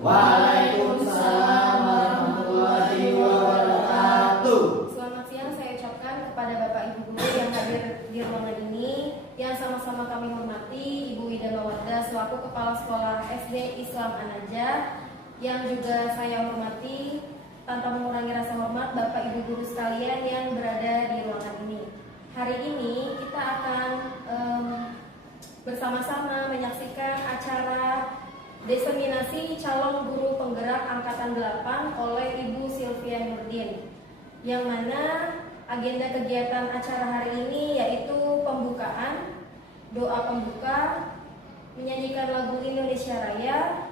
Waalaikumsalam warahmatullahi wabarakatuh. Selamat siang saya ucapkan kepada Bapak Ibu guru yang hadir di ruangan ini, yang sama-sama kami hormati Ibu Ida Mawardah selaku Kepala Sekolah SD Islam An-Najah, yang juga saya hormati tanpa mengurangi rasa hormat Bapak Ibu guru sekalian yang berada di ruangan ini. Hari ini kita akan bersama-sama menyaksikan acara Deseminasi Calon Guru Penggerak Angkatan 8 oleh Ibu Sylvia Nurdin, yang mana agenda kegiatan acara hari ini yaitu pembukaan, doa pembuka, menyanyikan lagu Indonesia Raya,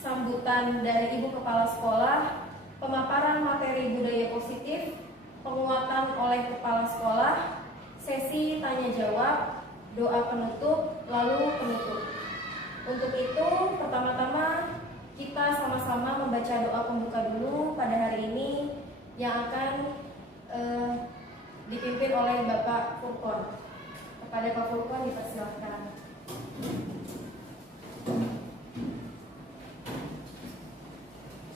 sambutan dari Ibu Kepala Sekolah, pemaparan materi budaya positif, penguatan oleh Kepala Sekolah, sesi tanya jawab, doa penutup, lalu penutup. Untuk itu, pertama-tama kita sama-sama membaca doa pembuka dulu pada hari ini yang akan dipimpin oleh Bapak Furqon. Kepada Pak Furqon dipersilakan.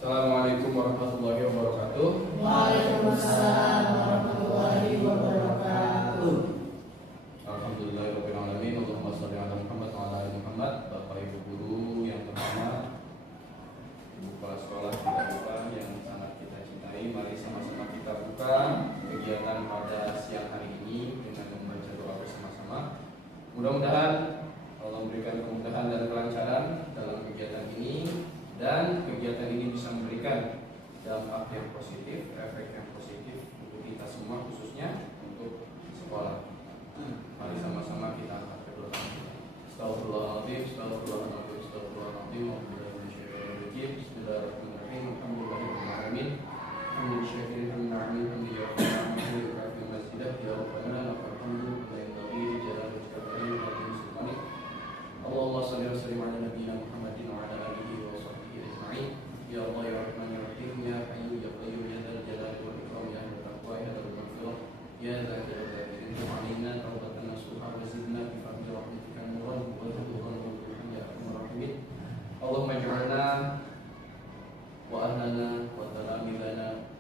Assalamualaikum warahmatullahi wabarakatuh. Waalaikumsalam warahmatullahi wabarakatuh. Alhamdulillahirabbil alamin. Allahumma shalli ala Muhammad wa ala ali Muhammad. Bapak Ibu guru yang terhormat, Ibu Kepala Sekolah kita lupa yang sangat kita cintai, mari sama-sama kita buka kegiatan pada siang hari ini dengan membaca doa bersama-sama. Mudah-mudahan Allah memberikan kemudahan dan kelancaran dalam kegiatan ini, dan kegiatan ini bisa memberikan dampak yang positif, efek yang positif untuk kita semua, khususnya untuk sekolah. Mari sama-sama kita angkat kedua tangan. Astagfirullahaladzim, astagfirullahaladzim, astagfirullahaladzim, astagfirullahaladzim. Bismillahirrahmanirrahim. Alhamdulillahirrahmanirrahim. Allahumma salli wa sallim ala nabiyyina Muhammadin wa ala alihi wa sahbihi ajma'in. Ya Allah ya Rahman ya Rahim, ya Hayyu ya Qayyum, ya Dzal Jalali wal Ikram, ya Ahla Taqwa, ya Dzal Maghfirah, ya Dzal Jalali. Inna tawbatan nasuha wa zidna bi fadli rahmatika nuran wa tuhan wa tuhan ya arhamar rahimin. Allahumma ij'alna wa ahlana wa talamidana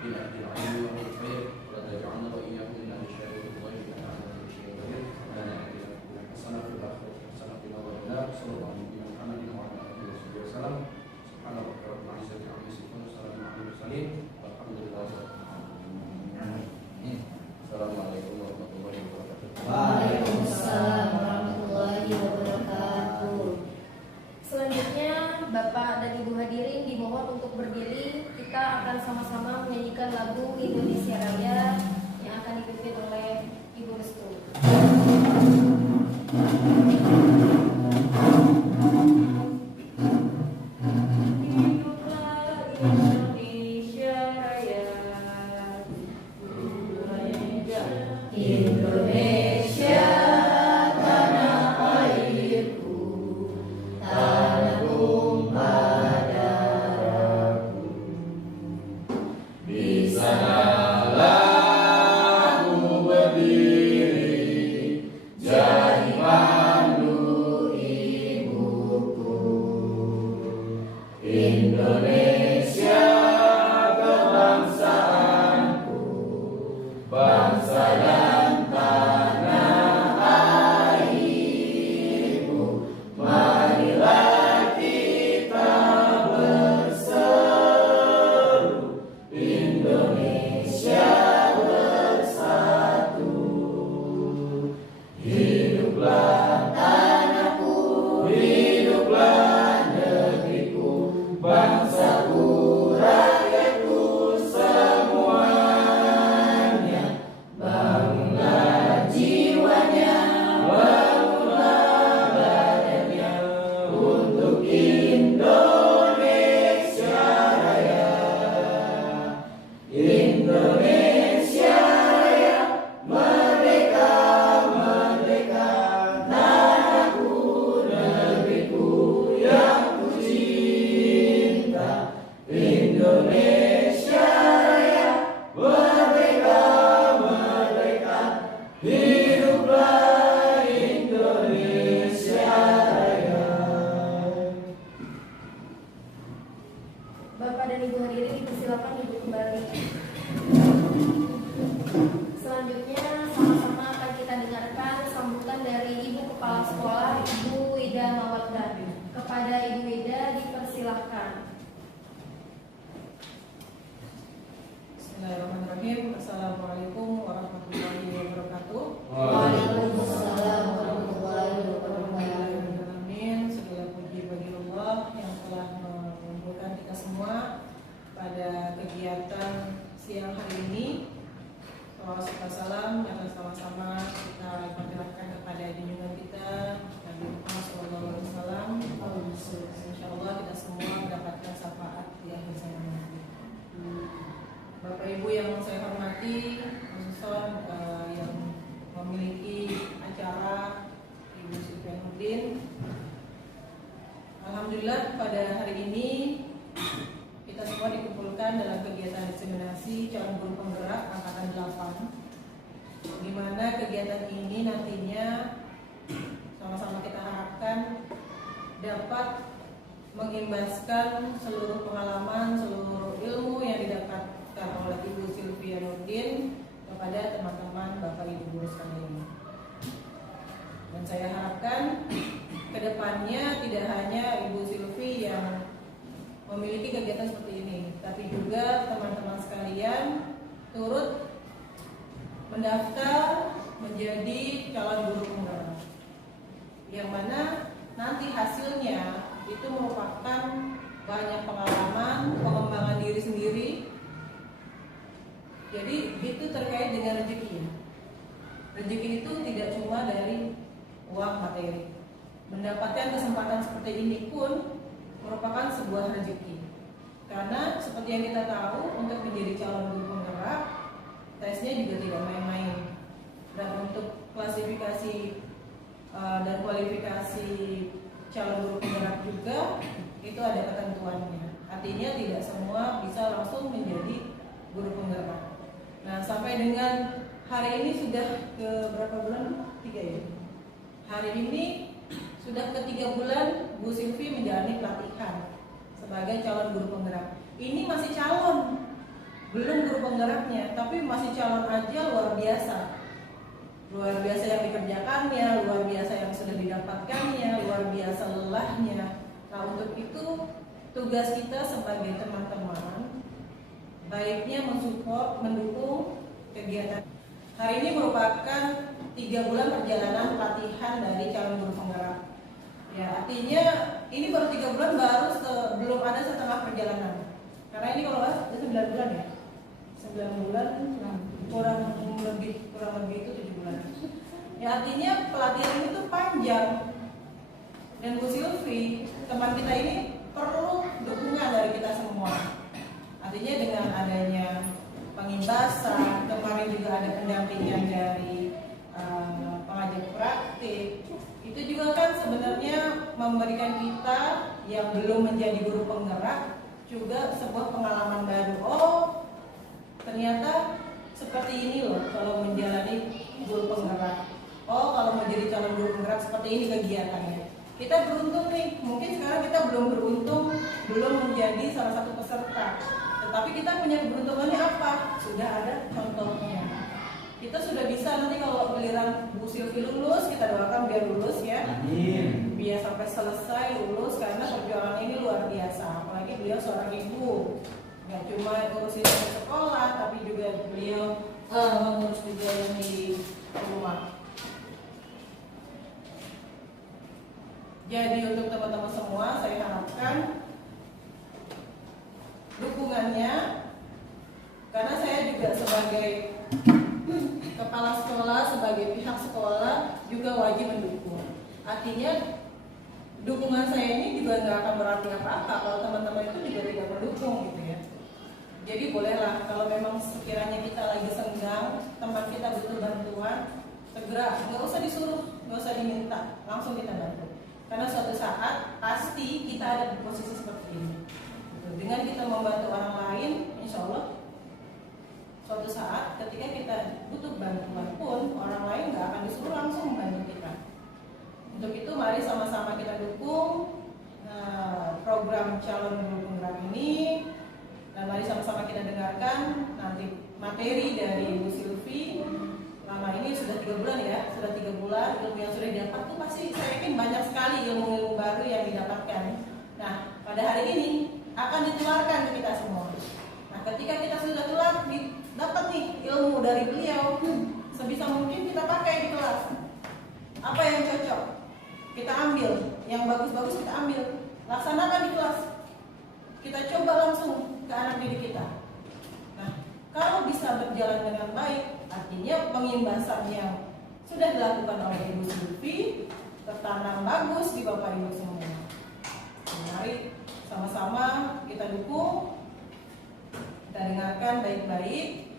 min ahli al-'ilmi wa al-khair wa la taj'alna wa iyyahum min ahli syarri wa ghayri ahli syarri wa ghayr. Rabbana atina hasanah fil akhirati hasanah wa qina adzaban nar. Sallallahu alaihi Muhammadin wa ala alihi wasallam. Subhana rabbika rabbil izzati amma yasifun wa salamun alal mursalin. Walhamdulillahi rabbil alamin. Assalamualaikum warahmatullahi wabarakatuh. Waalaikumsalam warahmatullahi wabarakatuh. Selanjutnya Bapak dan Ibu hadirin dimohon untuk berdiri. Kita akan sama-sama menyanyikan lagu Indonesia Raya yang akan dipimpin oleh Ibu Restu. Indonesia Raya, Indonesia tanah airku, tanah tumpah darahku. Di sanalah aku berdiri, Wida Mawaddah. Kepada Ibu Wida dipersilahkan. Bismillahirrahmanirrahim. Assalamualaikum warahmatullahi wabarakatuh. Waalaikumsalam warahmatullahi wabarakatuh. Amin. Segala puji bagi Allah yang telah mengumpulkan kita semua pada kegiatan siang hari ini. Salam dan sama-sama kita persilahkan kepada junjungan kita Nabi Muhammad SAW. Insyaallah kita semua mendapatkan syafaat di akhir zaman nanti. Bapak Ibu yang saya hormati, khususnya yang memiliki acara Ibu Sylvia Nurdin. Alhamdulillah pada hari ini kita semua dikumpulkan dalam kegiatan diseminasi calon guru penggerak angkatan 8, di mana kegiatan ini nantinya sama-sama kita harapkan dapat mengimbaskan seluruh pengalaman, seluruh ilmu yang didapatkan oleh Ibu Sylvia Nurdin kepada teman-teman Bapak Ibu guru sekalian. Dan saya harapkan kedepannya tidak hanya Ibu Sylvie yang memiliki kegiatan seperti ini, tapi juga teman-teman sekalian turut mendaftar menjadi calon guru penggerak, yang mana nanti hasilnya itu merupakan banyak pengalaman, pengembangan diri sendiri. Jadi itu terkait dengan rezeki. Rezeki itu tidak cuma dari uang materi. Mendapatkan kesempatan seperti ini pun merupakan sebuah rezeki. Karena seperti yang kita tahu, untuk menjadi calon guru penggerak, tesnya juga tidak main-main. Dan untuk klasifikasi dan kualifikasi calon guru penggerak juga itu ada ketentuannya. Artinya tidak semua bisa langsung menjadi guru penggerak. Nah, sampai dengan hari ini sudah ke berapa bulan? 3 ya. Hari ini sudah ke 3 bulan Bu Sylvie menjalani pelatihan sebagai calon guru penggerak. Ini masih calon, belum guru penggeraknya, tapi masih calon aja luar biasa. Luar biasa yang dikerjakannya, luar biasa yang sudah didapatkannya, luar biasa lelahnya. Nah, untuk itu tugas kita sebagai teman-teman baiknya mensupport, mendukung kegiatan. Hari ini merupakan 3 bulan perjalanan pelatihan dari calon guru penggerak. Ya, artinya ini baru 3 bulan, belum ada setengah perjalanan. Karena ini kalau nggak 9 bulan ya, 9 bulan kurang lebih itu 7 bulan. Ya, artinya pelatihan ini tuh panjang. Dan Bu Sylvie, teman kita ini perlu dukungan dari kita semua. Artinya dengan adanya pengimbasan, kemarin juga ada pendampingan dari pengajar praktik. Itu juga kan sebenarnya memberikan kita yang belum menjadi guru penggerak juga sebuah pengalaman baru. Oh, ternyata seperti ini loh kalau menjalani guru penggerak. Oh, kalau menjadi calon guru penggerak seperti ini kegiatannya. Kita beruntung nih, mungkin sekarang kita belum beruntung, belum menjadi salah satu peserta. Tetapi kita punya keberuntungannya apa? Sudah ada contohnya. Kita sudah bisa nanti kalau giliran Bu Sylvie lulus, kita doakan biar lulus ya. Amin. Biar sampai selesai lulus, karena perjuangan ini luar biasa. Apalagi beliau seorang ibu, nggak cuma ngurusin sekolah, tapi juga beliau mengurus juga yang di rumah. Jadi untuk teman-teman semua, saya harapkan dukungannya, karena saya juga sebagai kepala sekolah, sebagai pihak sekolah juga wajib mendukung. Artinya dukungan saya ini juga nggak akan berarti apa-apa kalau teman-teman itu juga tidak mendukung gitu ya. Jadi bolehlah kalau memang sekiranya kita lagi senggang, teman kita butuh bantuan, segera, nggak usah disuruh, nggak usah diminta, langsung kita bantu. Karena suatu saat pasti kita ada di posisi seperti ini. Dengan kita membantu orang lain, insya Allah suatu saat ketika kita butuh bantuan pun orang lain nggak akan disuruh langsung membantu kita. Untuk itu mari sama-sama kita dukung program calon guru penggerak ini, dan mari sama-sama kita dengarkan nanti materi dari Bu Sylvie, lama ini sudah 3 bulan ya, sudah 3 bulan ilmu yang sudah didapat tuh pasti saya yakin banyak sekali ilmu-ilmu baru yang didapatkan. Nah, pada hari ini akan ditularkan ke kita semua. Nah, ketika kita sudah dapat nih ilmu dari beliau, sebisa mungkin kita pakai di kelas. Apa yang cocok kita ambil, yang bagus-bagus kita ambil, laksanakan di kelas. Kita coba langsung ke anak didik kita. Nah, kalau bisa berjalan dengan baik, artinya pengimbasan yang sudah dilakukan oleh Ibu Sylvi tertanam bagus di Bapak Ibu semua. Mari sama-sama kita dukung, kita dengarkan baik-baik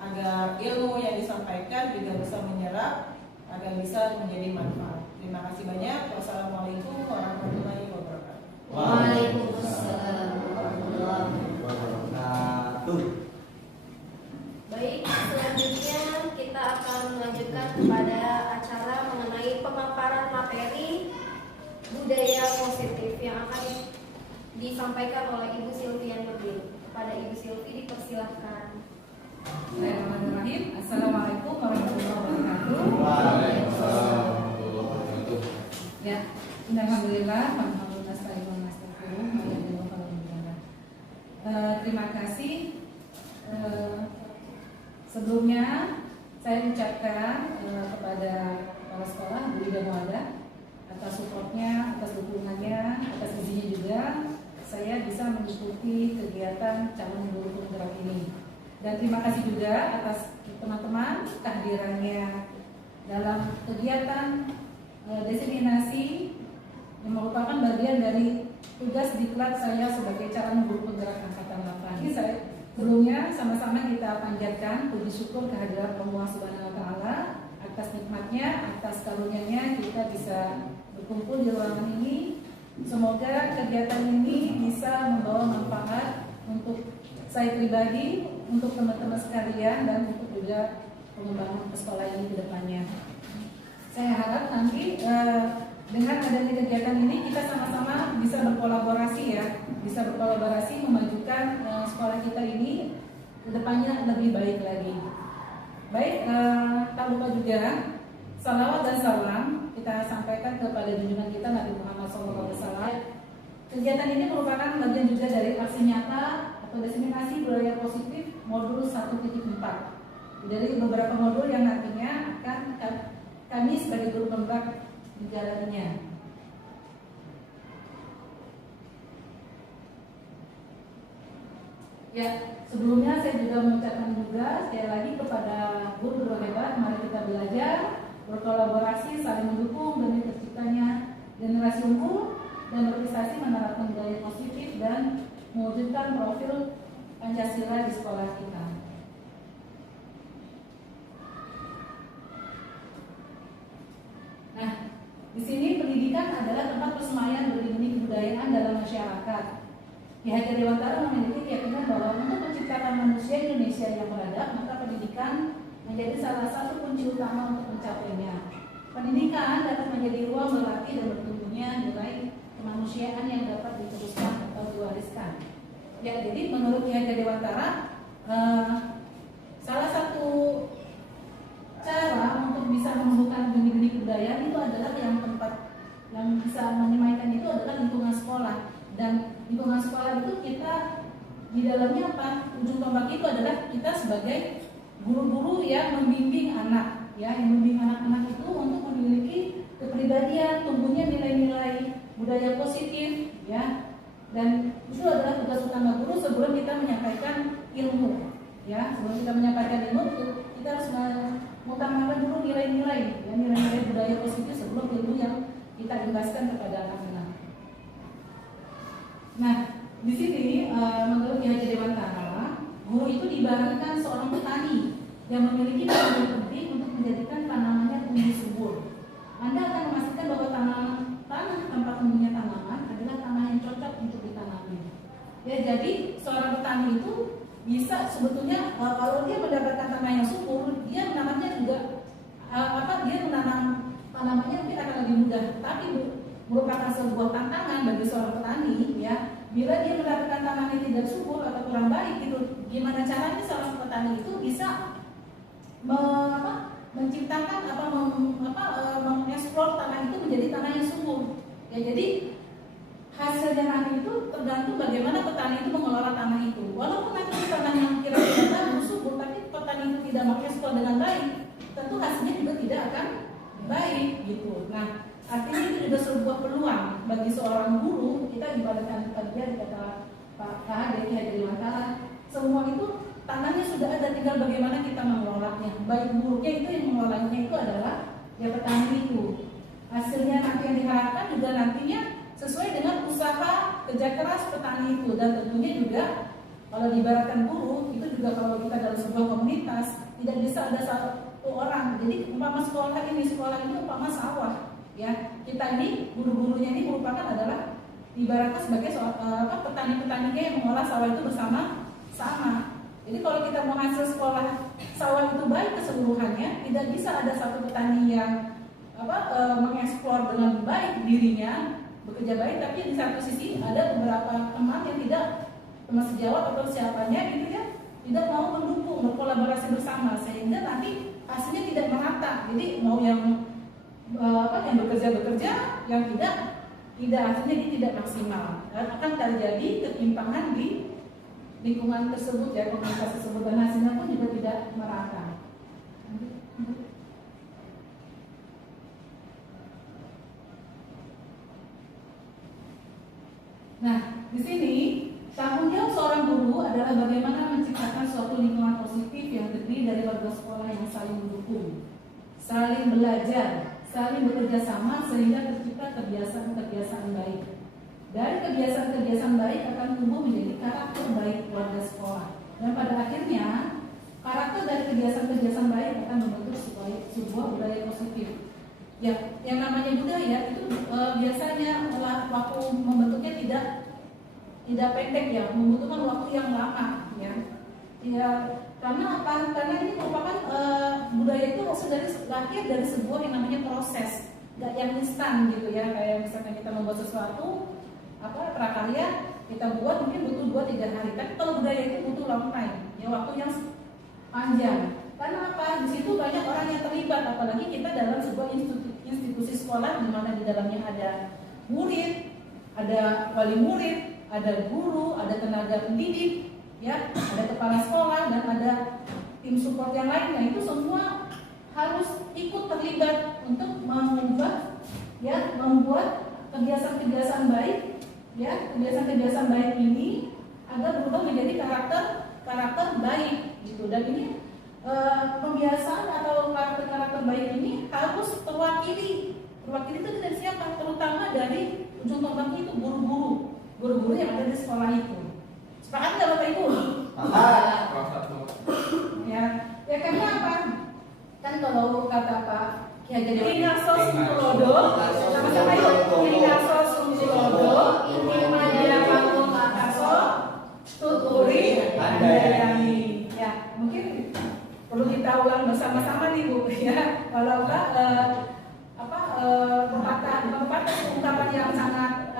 agar ilmu yang disampaikan juga bisa menyerap, agar bisa menjadi manfaat. Terima kasih banyak. Wassalamualaikum warahmatullahi wabarakatuh. Waalaikumsalam warahmatullahi Wabarakatuh. Baik, selanjutnya kita akan melanjutkan kepada acara mengenai pemaparan materi budaya positif yang akan disampaikan oleh Ibu Sylvia Nurdin. Kepada Ibu Sylvie dipersilahkan. Bismillahirrahmanirrahim. Assalamualaikum warahmatullahi wabarakatuh. Waalaikumsalam warahmatullahi wabarakatuh. Ya, alhamdulillah. Terima kasih. Sebelumnya saya ucapkan kepada kepala sekolah Bu Ida Muada atas supportnya, atas dukungannya, atas izinnya juga saya bisa mengikuti kegiatan calon guru penggerak ini. Dan terima kasih juga atas teman-teman kehadirannya dalam kegiatan diseminasi yang merupakan bagian dari tugas diklat saya sebagai calon guru penggerak angkatan 8. Ini saya sebelumnya sama-sama kita panjatkan puji syukur kehadirat Allah Subhanahu wa taala atas nikmatnya, atas karunia-Nya kita bisa berkumpul di ruangan ini. Semoga kegiatan ini bisa membawa manfaat untuk saya pribadi, untuk teman-teman sekalian, dan untuk juga pengembangan sekolah ini ke depannya. Saya harap nanti dengan adanya kegiatan ini kita sama-sama bisa berkolaborasi ya, bisa berkolaborasi memajukan sekolah kita ini ke depannya lebih baik lagi. Baik, tak lupa juga salawat dan salam kita sampaikan kepada junjungan kita Nabi Muhammad SAW. Kegiatan ini merupakan bagian juga dari aksi nyata atau diseminasi budaya positif modul 1.4 dari beberapa modul yang nantinya akan kami sebagai guru penggerak menjalaninya. Ya, sebelumnya saya juga mengucapkan juga sekali lagi kepada guru hebat, mari kita belajar, berkolaborasi, saling mendukung demi terciptanya generasi unggul dan berprestasi menerapkan budaya positif dan mewujudkan profil Pancasila di sekolah kita. Nah, di sini pendidikan adalah tempat persemaian benih-benih kebudayaan dalam masyarakat. Ki Hajar Dewantara memiliki keyakinan bahwa untuk menciptakan manusia Indonesia yang beradab, maka pendidikan menjadi salah satu kunci utama untuk mencapainya. Pendidikan dapat menjadi ruang berlatih dan bertumbuhnya nilai kemanusiaan yang dapat diteruskan atau diwariskan. Ya, jadi menurut Ki Hajar Dewantara, salah satu cara untuk bisa menumbuhkan benih-benih kebudayaan itu adalah yang tempat yang bisa menyemaikan itu adalah lingkungan sekolah. Dan lingkungan sekolah itu kita di dalamnya apa? Ujung tombak itu adalah kita sebagai guru-guru yang membimbing anak, ya, yang membimbing anak-anak itu untuk memiliki kepribadian, tumbuhnya nilai-nilai budaya positif, ya. Dan itu adalah tugas utama guru sebelum kita menyampaikan ilmu, ya. Sebelum kita menyampaikan ilmu, kita harus mengutamakan dulu nilai-nilai, ya, nilai-nilai budaya positif sebelum ilmu yang kita jelaskan kepada anak-anak. Nah, di sini menurut Ki Hajar Dewantara, guru itu diibaratkan seorang petani yang memiliki peran penting untuk menjadikan tanamannya tumbuh subur. Anda akan memastikan bahwa tanah tempat tumbuhnya tanaman adalah tanah yang cocok untuk ditanami. Ya, jadi seorang petani itu bisa sebetulnya kalau dia mendapatkan tanah yang subur, dia menanamnya juga dia menanam tanamannya mungkin akan lebih mudah. Tapi merupakan sebuah tantangan bagi seorang petani, ya. Bila dia mendapatkan tanah yang tidak subur atau kurang baik, itu gimana caranya seorang petani itu bisa menciptakan mengeksplor tanah itu menjadi tanah yang subur. Ya, jadi hasilnya nanti itu tergantung bagaimana petani itu mengelola tanah itu. Walaupun nanti tanah yang kira-kira bagus subur, tapi petani itu tidak mengeksplor dengan baik, tentu hasilnya juga tidak akan baik gitu. Nah, artinya itu juga sebuah peluang bagi seorang guru. Kita ibaratkan kerja di kata Pak Hadi Hadi Mantara, semua itu tanahnya sudah ada, tinggal bagaimana kita mengelolanya. Baik buruknya itu yang mengelolanya itu adalah ya petani itu. Hasilnya nanti yang diharapkan juga nantinya sesuai dengan usaha kerja keras petani itu, dan tentunya juga kalau diibaratkan guru itu juga kalau kita dalam sebuah komunitas tidak bisa ada satu orang. Jadi umpama sekolah ini umpama sawah, ya kita ini guru-gurunya ini merupakan adalah ibaratnya sebagai petani-petaninya yang mengolah sawah itu bersama-sama. Jadi kalau kita mau hasil sekolah sawah itu baik keseluruhannya, tidak bisa ada satu petani yang mengeksplor dengan baik dirinya, bekerja baik, tapi di satu sisi ada beberapa teman yang tidak, teman sejawat atau siapanya gitu ya, tidak mau mendukung, berkolaborasi bersama, sehingga nanti hasilnya tidak merata. Jadi mau yang yang bekerja, yang tidak hasilnya ini tidak maksimal, dan akan terjadi ketimpangan di lingkungan tersebut ya, komunitas tersebut, dan hasilnya pun juga tidak merata. Nah, di sini tanggung jawab seorang guru adalah bagaimana menciptakan suatu lingkungan positif yang terdiri dari warga sekolah yang saling mendukung, saling belajar, saling bekerja sama sehingga tercipta kebiasaan-kebiasaan baik. Dari kebiasaan-kebiasaan baik akan tumbuh menjadi karakter baik warga sekolah, dan pada akhirnya karakter dari kebiasaan-kebiasaan baik akan membentuk sebuah budaya positif. Ya, yang namanya budaya itu biasanya waktu membentuknya tidak pendek ya, membutuhkan waktu yang lama ya. Ya, karena apa? Karena ini merupakan budaya itu lahir dari sebuah yang namanya proses, nggak yang instan gitu ya. Kayak misalkan kita membuat sesuatu prakarya kita buat mungkin butuh 2-3 hari, tapi kalau budaya itu butuh long time ya, waktu yang panjang. Karena apa? Di situ banyak orang yang terlibat, apalagi kita dalam sebuah institusi sekolah di mana di dalamnya ada murid, ada wali murid, ada guru, ada tenaga pendidik, ya, ada kepala sekolah, dan ada tim support yang lainnya. Itu semua harus ikut terlibat untuk membuat kebiasaan-kebiasaan baik, ya, kebiasaan-kebiasaan baik ini agar berubah menjadi karakter baik gitu. Dan ini pembiasaan atau karakter baik ini harus terwakili itu dari siapa? Terutama dari ujung tombaknya itu guru-guru yang ada di sekolah itu. Sepakat nggak Bapak Ibu? Ya karena apa? Kan kalau kata Pak Ki Hajar Dewantara Sunggulodo, sama-sama itu Inaso Sunggulodo, ini Maya Pangu Makaso, Tuturi Andayani. Ya mungkin perlu kita ulang bersama-sama nih Bu ya. Kalau pepatah ungkapan yang sangat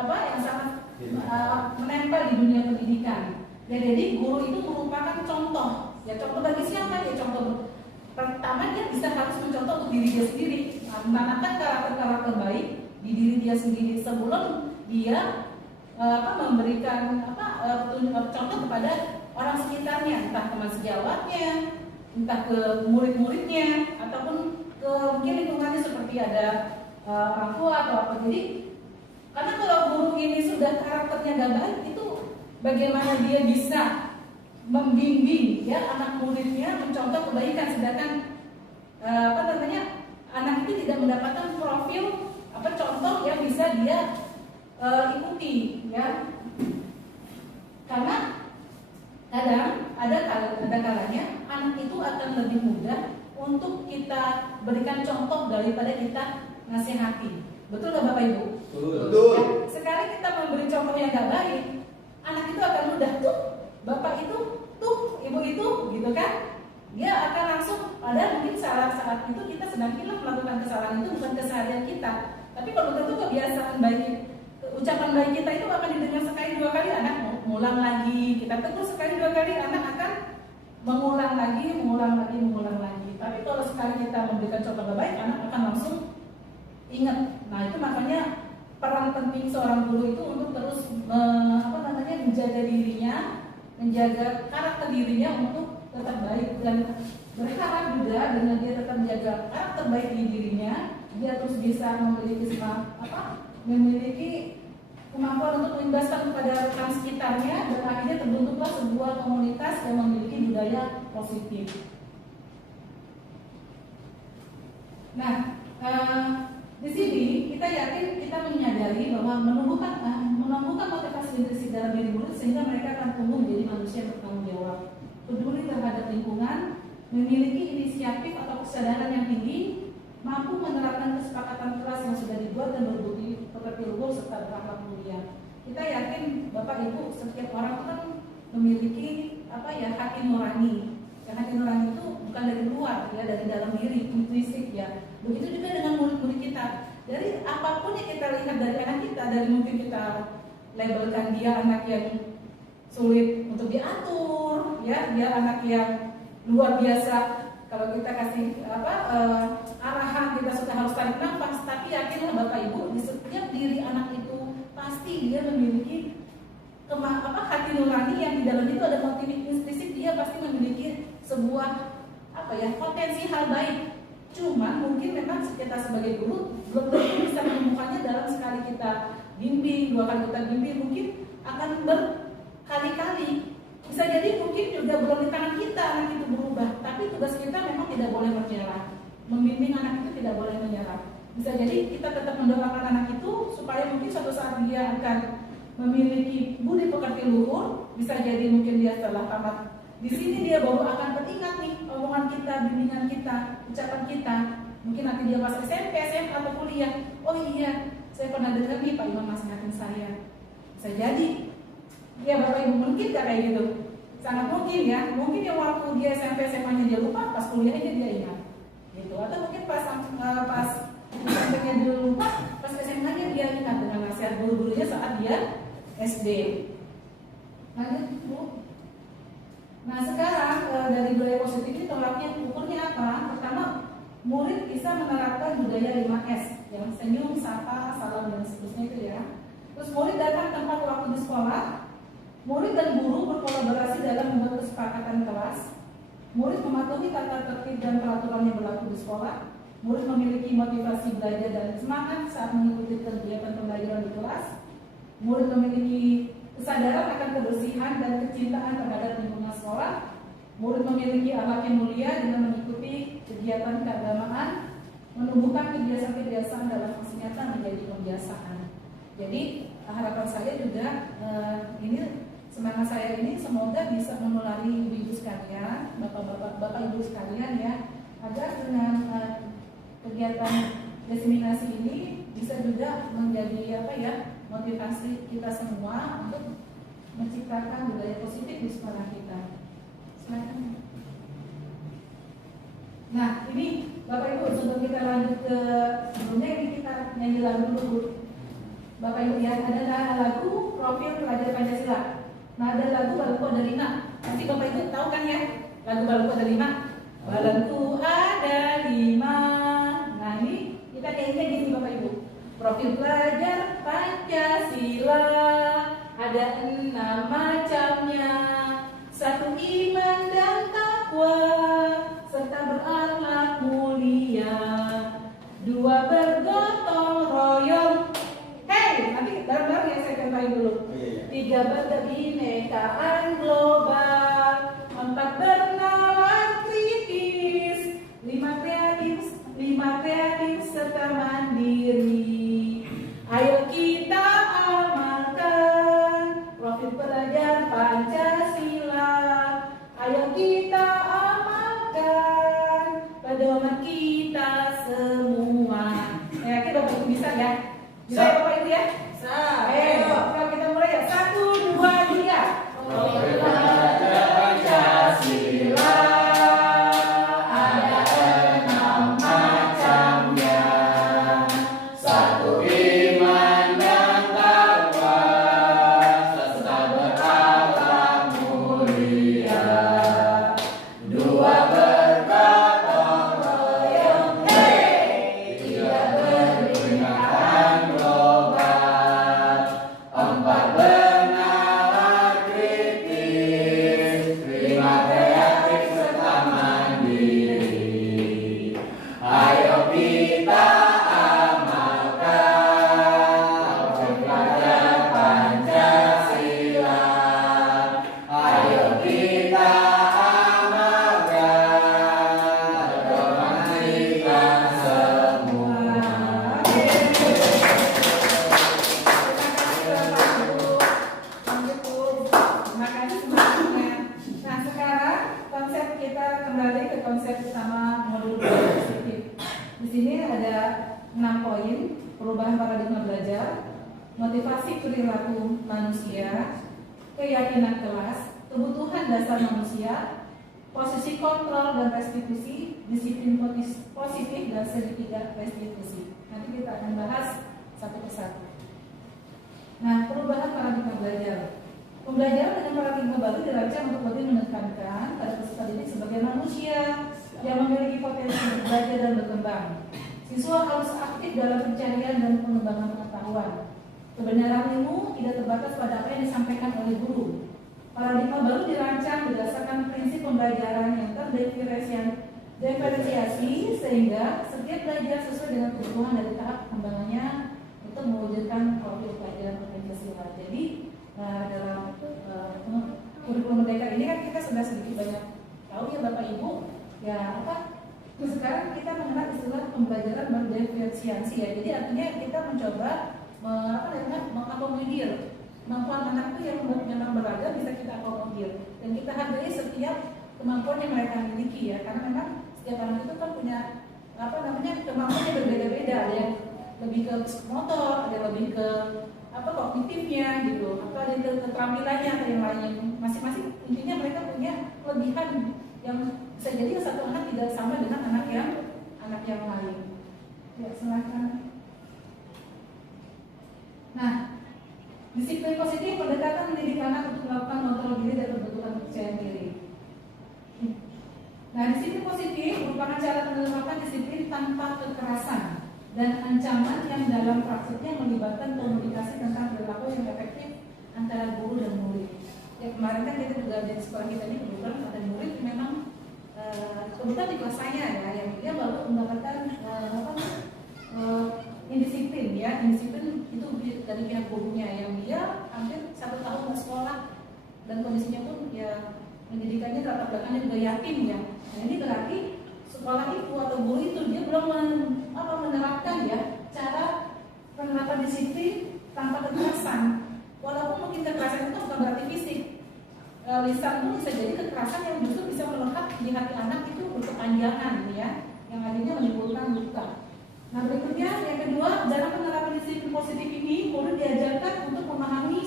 menempel di dunia pendidikan. Ya, jadi guru itu merupakan contoh. Ya, contoh bagi siapa? Ya, contoh pertama dia bisa harus mencontoh untuk diri dia sendiri, menanamkan karakter baik di diri dia sendiri sebelum dia memberikan contoh kepada orang sekitarnya, entah teman sejawatnya, entah ke murid-muridnya, ataupun ke mungkin lingkungannya seperti ada orang tua atau apa. Jadi karena kalau guru ini sudah karakternya gak baik, itu bagaimana dia bisa membimbing ya anak muridnya mencontoh kebaikan, sedangkan anak itu tidak mendapatkan profil contoh yang bisa dia ikuti ya. Karena kadang ada kalanya anak itu akan lebih mudah untuk kita berikan contoh daripada kita nasihati. Betul nggak Bapak Ibu? Betul. Ya, sekali kita memberi contoh yang nggak baik, anak itu akan mudah tuh, bapak itu, tuh, ibu itu, gitu kan? Dia akan langsung, padahal mungkin saat itu kita sedang hilang melakukan kesalahan itu bukan keseharian kita. Tapi kalau tentu kebiasaan baik, ucapan baik kita itu akan didengar sekali 2 kali, anak mengulang lagi. Kita tegur sekali 2 kali, anak akan mengulang lagi. Tapi kalau sekali kita memberikan contoh yang baik, anak akan langsung ingat. Nah itu makanya peran penting seorang guru itu untuk terus menjaga dirinya, menjaga karakter dirinya untuk tetap baik, dan berharap juga dengan dia tetap menjaga karakter baik di dirinya, dia terus bisa memiliki kemampuan untuk mengimbaskan kepada rekan sekitarnya, dan akhirnya terbentuklah sebuah komunitas yang memiliki budaya positif. Nah, di sini kita yakin, kita menyadari bahwa menumbuhkan motivasi intrinsik dalam diri murid sehingga mereka akan tumbuh menjadi manusia yang bertanggung jawab, peduli terhadap lingkungan, memiliki inisiatif atau kesadaran yang tinggi, mampu menerapkan kesepakatan kelas yang sudah dibuat dan berbudi pekerti luhur serta berakhlak mulia. Kita yakin Bapak Ibu setiap orang kan memiliki hati nurani. Dan hati nurani itu bukan dari luar, ya, dari dalam diri, intrinsik, ya. Begitu juga dengan murid-murid kita. Dari apapun yang kita lihat dari anak kita, dari mungkin kita labelkan dia anak yang sulit untuk diatur, ya, dia anak yang luar biasa. Kalau kita kasih arahan, kita sudah harus tarik nafas. Tapi yakinlah Bapak Ibu, di setiap diri anak itu pasti dia memiliki hati nurani yang di dalam itu ada motif intrinsik. Dia pasti memiliki sebuah potensi hal baik. Cuma mungkin memang kita sebagai guru belum tentu bisa menemukannya dalam sekali kita bimbing, 2 kali kita bimbing, mungkin akan berkali-kali. Bisa jadi mungkin juga belum di tangan kita anak itu berubah, tapi tugas kita memang tidak boleh menyerah. Membimbing anak itu tidak boleh menyerah. Bisa jadi kita tetap mendoakan anak itu supaya mungkin suatu saat dia akan memiliki budi pekerti luhur. Bisa jadi mungkin dia setelah tamat di sini dia baru akan teringat nih omongan kita, bimbingan kita, ucapan kita. Mungkin nanti dia pas SMP, SMA atau kuliah. Oh iya, saya pernah dengar nih Pak Imam nasihatin saya. Bisa jadi. Ya Bapak Ibu, mungkin gak kayak gitu? Sangat mungkin ya. Mungkin yang waktu dia SMP, SMA-nya dia lupa, pas kuliahnya dia ingat. Gitu. Atau mungkin pas SMP-nya dia lupa, pas SMA-nya dia ingat dengan nasihat guru-gurunya saat dia SD. Lanjut Bu. Nah sekarang dari budaya positif ini tolaknya ukurnya apa? Pertama, murid bisa menerapkan budaya 5S, yang senyum, sapa, salam, dan seterusnya itu ya. Terus murid datang tempat waktu di sekolah. Murid dan guru berkolaborasi dalam membuat kesepakatan kelas. Murid mematuhi tata tertib dan peraturan yang berlaku di sekolah. Murid memiliki motivasi belajar dan semangat saat mengikuti kegiatan pembelajaran di kelas. Murid memiliki kesadaran akan kebersihan dan kecintaan terhadap lingkungan sekolah. Murid memiliki akhlak yang mulia dengan mengikuti kegiatan keagamaan, menumbuhkan kebiasaan-kebiasaan dalam fungsi nyata menjadi kebiasaan. Jadi harapan saya juga semangat saya ini semoga bisa menulari ibu sekalian, bapak ibu sekalian ya, agar dengan kegiatan diseminasi ini bisa juga menjadi motivasi kita semua untuk menciptakan budaya positif di sekolah kita. Silakan. Nah ini Bapak Ibu, sebelum kita lanjut ke sebelumnya ini kita nyanyi lagu dulu. Bapak Ibu ya, ada lagu Profil Pelajar Pancasila. Nah ada lagu Balengku Ada 5. Nanti Bapak Ibu tahu kan ya lagu Balengku Ada 5. Balengku ada 5. Nah ini kita nyanyinya gini Bapak Ibu. Profil pelajar Pancasila ada 6 macamnya. 1 iman dan takwa serta berakhlak mulia. 2 bergotong royong. Hei, nanti bareng-bareng ya saya kenalin dulu. 3 berkebinekaan global. 4 bernalar kritis. 5 kreatif serta mandiri. Ayo kita amalkan profil pelajar Pancasila. Ayo kita amalkan pedoman kita semua. Yakin Bapak Ibu bisa ya? Bisa ya Bapak Ibu ya? Bisa. Ayo kita mulai ya. 1, 2, 3. Profil pelajar Pancasila. Ada 6 macamnya. 1 iman dan motivasi perilaku manusia, keyakinan kelas, kebutuhan dasar manusia, posisi kontrol dan restitusi, disiplin positif dan segitiga restitusi. Nanti kita akan bahas satu persatu. Nah, perubahan paradigma belajar. Pembelajaran dengan paradigma baru dirancang untuk lebih menekankan pada peserta didik sebagai manusia yang memiliki potensi belajar dan berkembang. Siswa harus aktif dalam pencarian dan pengembangan pengetahuan. Kebenaran ilmu tidak terbatas pada apa yang disampaikan oleh guru. Paradigma baru dirancang berdasarkan prinsip pembelajaran yang terdiferensiasi sehingga setiap belajar sesuai dengan kebutuhan dari tahap pengembangannya untuk mewujudkan profil pelajaran Pancasila. Jadi dalam kurikulum Merdeka ini kan kita sudah sedikit banyak tahu ya Bapak Ibu ya apa. Sekarang kita mengenal istilah pembelajaran berdiferensiasi ya. Jadi artinya kita mencoba mengakomodir kemampuan anak itu yang memang beragam bisa kita akomodir dan kita hargai setiap kemampuan yang mereka miliki ya, karena memang setiap anak itu kan punya kemampuan yang berbeda-beda, ada yang lebih ke motor, ada yang lebih ke kognitifnya gitu, atau ada yang ke keterampilannya atau yang lain. Masing-masing intinya mereka punya kelebihan yang bisa jadi satu anak tidak sama dengan anak yang lain. Ya, silakan. Nah, disiplin positif pendekatan mendidik anak untuk melakukan kontrol diri dan pembentukan kepercayaan diri. Nah, disiplin positif merupakan cara penerapan disiplin tanpa kekerasan dan ancaman yang dalam praktiknya melibatkan komunikasi tentang perilaku yang efektif antara guru dan murid. Ya kemarin kan kita juga di sekolah kita ini kebetulan ada murid memang kebetulan di kelas saya ya, yang dia baru mendapatkan indisiplin ya, indisiplin itu dari pihak gurunya yang dia hampir 1 tahun bersekolah dan kondisinya pun ya pendidikannya latar belakangnya juga yatim ya. Nah ini berarti sekolah itu atau guru itu dia belum menerapkan ya cara penerapan disiplin tanpa kekerasan. Walaupun mungkin kekerasan itu bukan berarti fisik, lisan pun bisa jadi kekerasan yang justru bisa melekat di hati anak itu berkepanjangan ya, yang akhirnya menimbulkan luka. Nah berikutnya yang kedua, dalam penerapan disiplin positif ini murid diajarkan untuk memahami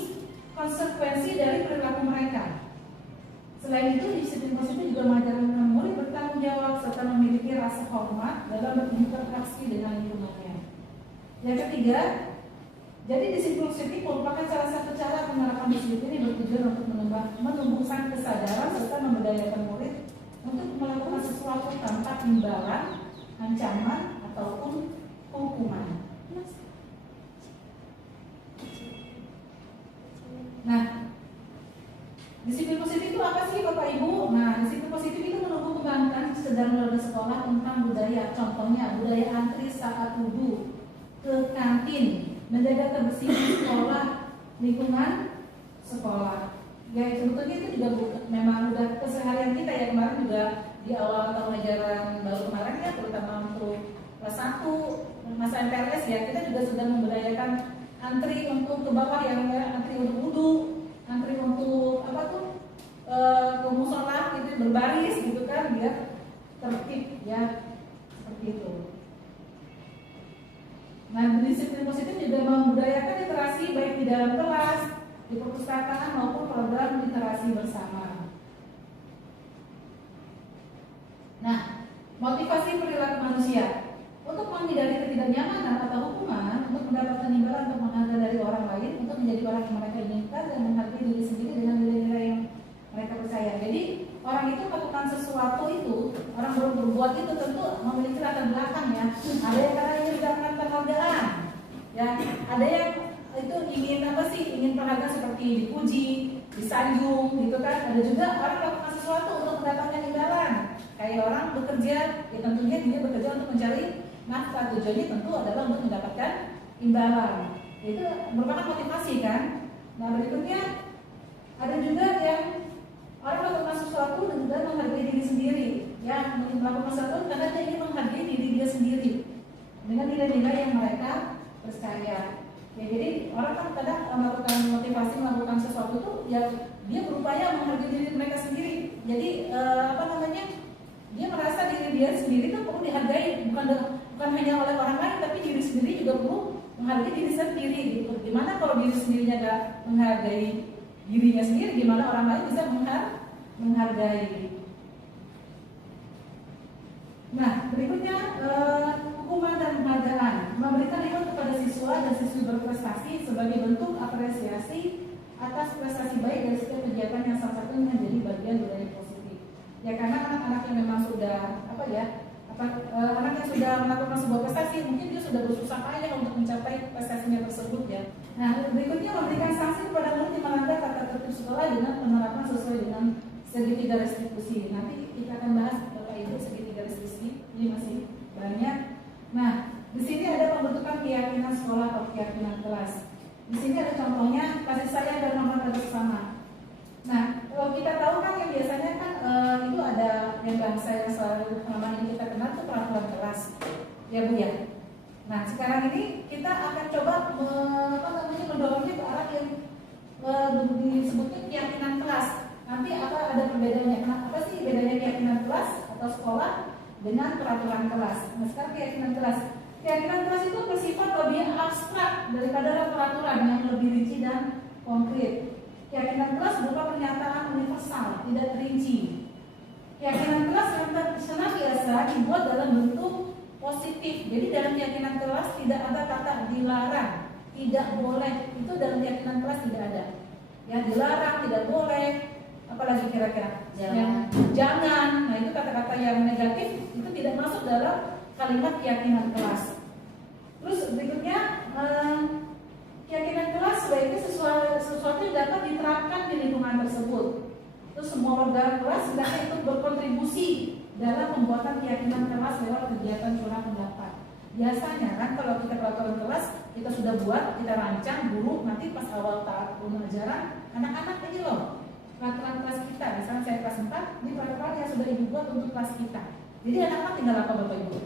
konsekuensi dari perilaku mereka. Selain itu, disiplin positif juga mengajarkan murid bertanggung jawab serta memiliki rasa hormat dalam berinteraksi dengan lingkungannya. Yang ketiga, jadi disiplin positif merupakan salah satu cara penerapan disiplin yang bertujuan untuk menumbuhkan kesadaran serta memberdayakan murid untuk melakukan sesuatu tanpa imbalan, ancaman ataupun hukuman. Nah, disiplin positif itu apa sih Bapak Ibu? Nah, disiplin positif itu menumbuh kembangkan kesadaran warga sekolah tentang budaya. Contohnya budaya antri saat wudhu, ke kantin, menjaga kebersihan sekolah, lingkungan sekolah. Ya sebetulnya itu juga memang udah keseharian kita ya. Kemarin juga di awal tahun ajaran baru kemarin ya, terutama untuk kelas 1 masa MPLS ya, kita juga sudah membudayakan antri untuk ke bawah yang antri untuk wudhu, antri untuk ke musola gitu, berbaris gitu kan biar tertib ya, seperti itu. Nah, disiplin positif juga membudayakan literasi baik di dalam kelas, di perpustakaan maupun program literasi bersama. Nah, motivasi perilaku manusia. Untuk menghindari ketidaknyamanan atau hukuman, untuk mendapatkan imbalan untuk menghargai dari orang lain, untuk menjadi orang yang mereka inginkan dan menghargai diri sendiri dengan nilai-nilai yang mereka percaya. Jadi orang itu melakukan sesuatu itu, orang berbuat itu tentu memiliki latar belakang ya. Ada yang karena ingin mendapatkan penghargaan, ya. Ada yang itu ingin ingin penghargaan seperti dipuji, disanjung, gitu kan. Ada juga orang melakukan sesuatu untuk mendapatkan imbalan. Kayak orang bekerja, ya tentunya dia bekerja untuk mencari nafkah, tujuannya tentu adalah untuk mendapatkan imbalan. Itu merupakan motivasi kan. Nah berikutnya ada juga yang orang melakukan sesuatu dan juga menghargai diri sendiri, ya, melakukan sesuatu karena dia ingin menghargai diri dia sendiri dengan nilai-nilai yang mereka percaya. Ya, jadi orang kan kadang melakukan motivasi melakukan sesuatu itu ya dia berupaya menghargai diri mereka sendiri. Jadi dia merasa diri dia sendiri itu perlu dihargai, bukan hanya oleh orang lain, tapi diri sendiri juga perlu menghargai diri sendiri gitu. Gimana kalau diri sendirinya gak menghargai dirinya sendiri, gimana orang lain bisa menghargai. Nah, berikutnya hukuman dan penghargaan. Memberikan reward kepada siswa dan siswi berprestasi sebagai bentuk apresiasi atas prestasi baik dari setiap kegiatan yang salah satunya menjadi bagian budaya positif. Ya karena anak-anak yang memang sudah anak yang sudah melakukan sebuah prestasi, mungkin dia sudah bersusah payah untuk mencapai prestasinya tersebut ya. Nah, berikutnya memberikan sanksi kepada murid yang melanggar tata tertib sekolah dengan penerapan sesuai dengan segitiga restitusi. Nanti kita akan bahas Bapak Ibu segitiga restitusi, ini masih banyak. Nah, di sini ada pembentukan keyakinan sekolah atau keyakinan kelas. Di sini ada contohnya kasih sayang dan hormat bersama. Nah, kalau kita tahu kan yang biasanya kan itu ada yang bahasa yang selalu selama ini kita kenal itu peraturan kelas, ya Bu ya. Nah, sekarang ini kita akan coba mendorongnya ke arah yang disebutnya keyakinan kelas. Nanti ada perbedaannya. Apa sih bedanya keyakinan kelas atau sekolah dengan peraturan kelas? Nah, sekarang keyakinan kelas. Keyakinan kelas itu bersifat lebih abstrak daripada peraturan yang lebih rinci dan konkret. Keyakinan kelas berupa pernyataan universal, tidak rinci. Keyakinan kelas yang senantiasa dibuat dalam bentuk positif. Jadi dalam keyakinan kelas tidak ada kata dilarang, tidak boleh. Itu dalam keyakinan kelas tidak ada. Ya, dilarang, tidak boleh. Apalagi kira-kira? Jangan. Nah, itu kata-kata yang negatif itu tidak masuk dalam kalimat keyakinan kelas. Terus berikutnya keyakinan kelas sebaiknya sesuatu yang dapat diterapkan di lingkungan tersebut. Terus semua warga kelas hendaknya ikut berkontribusi dalam pembuatan keyakinan kelas lewat kegiatan curah pendapat. Biasanya kan kalau kita peraturan kelas kita sudah buat, kita rancang, guru nanti pas awal tahun ajaran anak-anak ini loh peraturan kelas kita. Misalnya saya kelas 4, ini peraturan yang sudah ibu buat untuk kelas kita. Jadi anak-anak tinggal apa Bapak Ibu?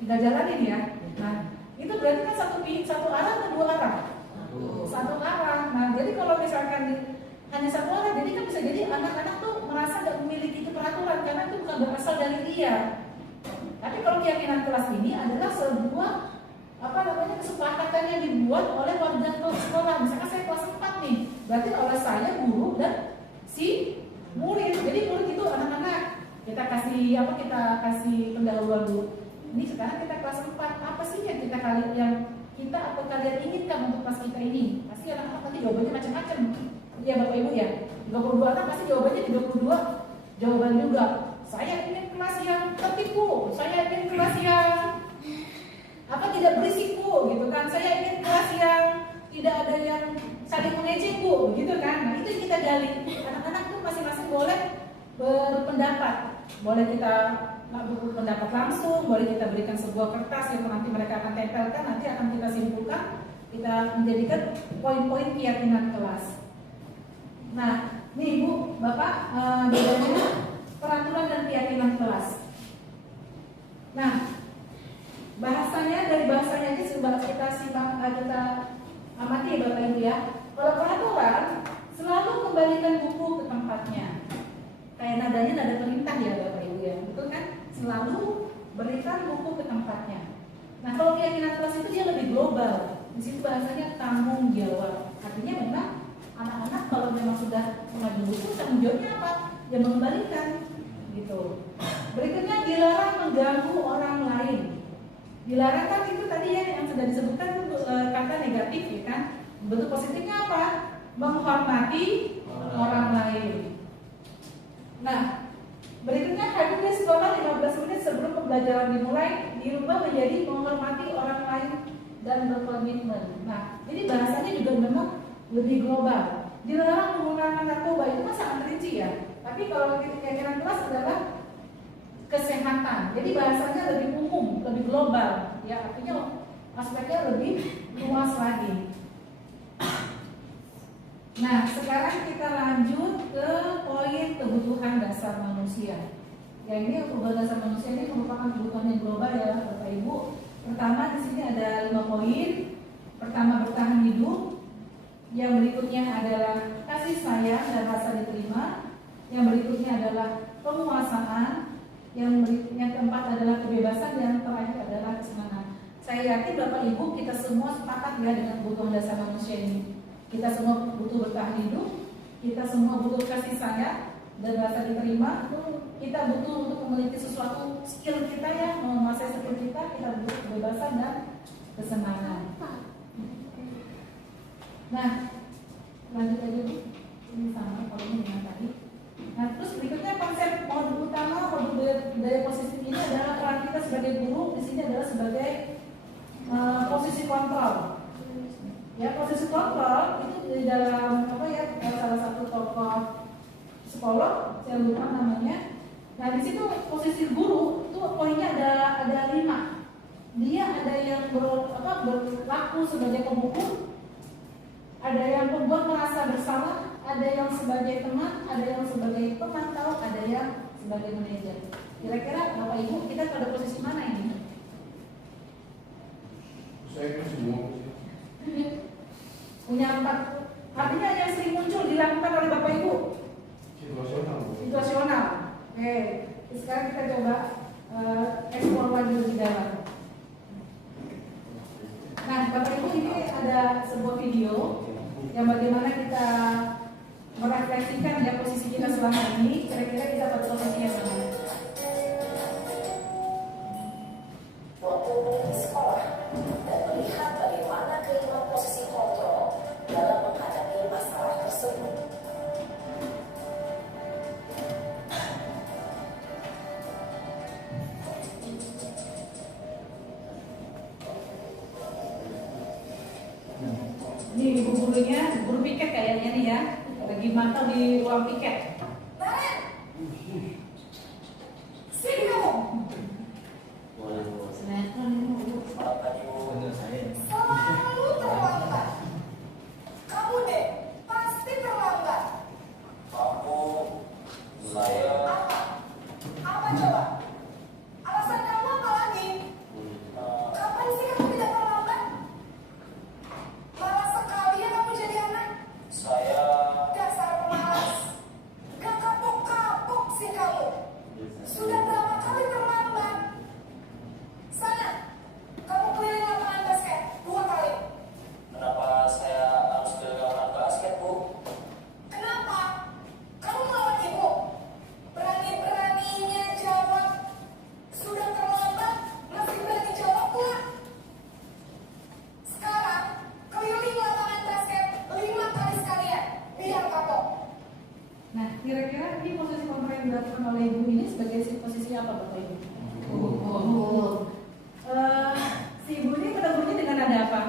Tinggal jalanin ya. Nah, itu berarti kan satu arah atau dua arah? Satu arah. Nah, jadi kalau misalkan hanya satu arah, jadi kan bisa jadi anak-anak tuh merasa tidak memiliki itu peraturan karena itu bukan berasal dari dia. Tapi kalau keyakinan kelas ini adalah sebuah kesepakatan yang dibuat oleh warga sekolah. Misalkan saya kelas 4 nih, berarti oleh saya, guru dan si murid. Jadi murid itu anak-anak kita kasih pendahuluan dulu. Ini sekarang kita kelas 4, apa sih yang kita atau kalian inginkan untuk kelas kita ini? Pasti anak-anak nanti jawabannya macam-macam. Ya Bapak Ibu ya, 32 anak pasti jawabannya 32 jawaban juga. Saya ingin kelas yang tertipu, saya ingin kelas yang tidak berisiko gitu kan. Saya ingin kelas yang tidak ada yang saling mengejek Bu, gitu kan. Nah, itu yang kita gali. Anak-anak tuh masing-masing boleh berpendapat. Boleh kita berpendapat langsung, boleh kita berikan sebuah kertas yang nanti mereka akan tempelkan, nanti akan kita simpulkan, kita menjadikan poin-poin keyakinan kelas. Nah, nih Bu, Bapak, bedanya peraturan dan keyakinan kelas. Nah, dari bahasanya ini sudah kita amati ya Bapak Ibu ya. Kalau peraturan selalu kembalikan buku ke tempatnya. Kayak nadanya nada perintah ya Bapak Ibu ya, betul kan? Selalu berikan buku ke tempatnya. Nah, kalau keyakinan kelas itu dia lebih global. Di situ bahasanya tanggung jawab. Artinya memang anak-anak kalau memang sudah mengambil buku, tanggung jawabnya apa? Ya mengembalikan, gitu. Berikutnya dilarang mengganggu orang lain. Dilarang kan itu tadi ya yang sudah disebutkan itu kata negatif ya kan. Bentuk positifnya apa? Menghormati orang lain. Nah, berikutnya hadir di sekolah 15 menit sebelum pembelajaran dimulai, dirubah menjadi menghormati orang lain dan berkomitmen. Nah, ini bahasanya juga memang lebih global. Dilarang menggunakan narkoba itu kan sangat rinci ya. Tapi kalau keyakinan kelas adalah kesehatan. Jadi bahasanya lebih umum, lebih global. Ya, artinya aspeknya lebih luas lagi. Nah, sekarang kita lanjut ke poin kebutuhan dasar manusia. Ya, ini kebutuhan dasar manusia ini merupakan kebutuhan yang global ya, Bapak Ibu. Pertama di sini ada 5 poin. Pertama, bertahan hidup. Yang berikutnya adalah kasih sayang dan rasa diterima. Yang berikutnya adalah penguasaan. Yang keempat adalah kebebasan dan yang terakhir adalah kesenangan. saya yakin Bapak Ibu kita semua sepakat ya dengan kebutuhan dasar manusia ini. Kita semua butuh bertahan hidup, kita semua butuh kasih sayang dan rasa diterima. Kita butuh untuk memiliki sesuatu skill kita ya, menguasai skill kita butuh kebebasan dan kesenangan. Nah, lanjut aja Bu. Ini sama kalau ini dengan tadi. Nah, terus berikutnya konsep modul utama modul budaya positif ini adalah peran kita sebagai guru di sini adalah sebagai posisi kontrol. Ya, posisi kontrol itu di dalam salah satu tokoh psikolog, saya lupa namanya. Nah, di situ posisi guru itu poinnya ada 5. Dia ada yang berlaku sebagai pemukul, ada yang membuat merasa bersalah, ada yang sebagai teman, ada yang sebagai pemantau, ada yang sebagai manajer. Kira-kira Bapak Ibu kita pada posisi mana ini? Saya kan semua. Punya 4. Artinya yang sering muncul dilakukan oleh Bapak Ibu situasional. Oke, sekarang kita coba eksplor lagi lebih dalam. Nah, Bapak Ibu ini ada sebuah video yang bagaimana kita merefleksikan ya posisi kita selama ini. Kira-kira kita pada posisi yang mana? Waktu di sekolah dan melihat bagaimana kelima posisi kontrol dalam menghadapi masalah tersebut. Ini ibu gurunya, guru piket kayaknya nih ya, lagi mantau di ruang piket. Sini kamu. Sinetron ini Bu. Bener saya. Selalu terlambat. Kamu deh pasti terlambat. Saya Apa coba? Alasan kamu apa lagi? Kapan sih kamu tidak terlambat? Malas sekali ya kamu jadi anak. saya Dasar pemalas. Gak kapok-kapok sih kamu. Sudah berapa kali terlambat? Sana, kamu keliling lapangan basket 2 kali. kenapa saya harus ke lapangan basket, Bu? Kenapa? Kamu melawan ibu. Berani-beraninya jawab. Sudah terlambat, masih berani jawab pula. Sekarang, keliling lapangan basket 5 kali sekalian. Biar kapok. Nah, kira-kira ini posisi kontrol yang dilakukan oleh ibu ini sebagai posisi apa Bapak Ibu? Si ibu ini menegurnya dengan ada apa?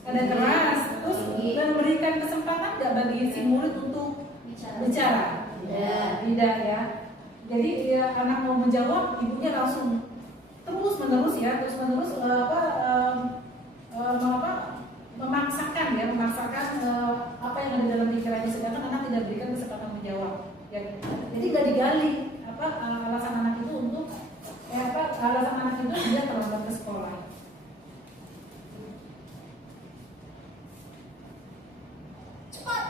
Ada keras, terus dan memberikan kesempatan nggak bagi si murid untuk bicara? Tidak ya. Jadi ya, anak mau menjawab, ibunya langsung terus menerus memaksakan apa yang ada dalam pikirannya, sedangkan anak tidak berikan kesempatan menjawab. Ya, jadi nggak digali alasan anak itu untuk alasan anak itu dia terlambat ke sekolah. Cepat,